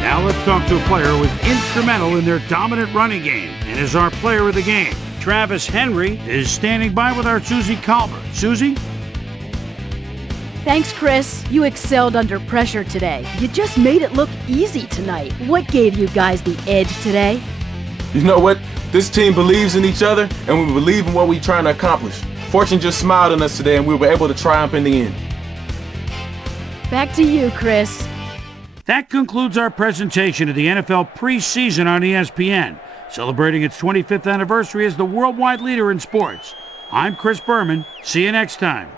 Now let's talk to a player who was instrumental in their dominant running game and is our player of the game. Travis Henry is standing by with our Susie Colbert. Susie? Thanks, Chris. You excelled under pressure today. You just made it look easy tonight. What gave you guys the edge today? You know what? This team believes in each other, and we believe in what we're trying to accomplish. Fortune just smiled on us today, and we were able to triumph in the end. Back to you, Chris. That concludes our presentation of the NFL preseason on ESPN, celebrating its 25th anniversary as the worldwide leader in sports. I'm Chris Berman. See you next time.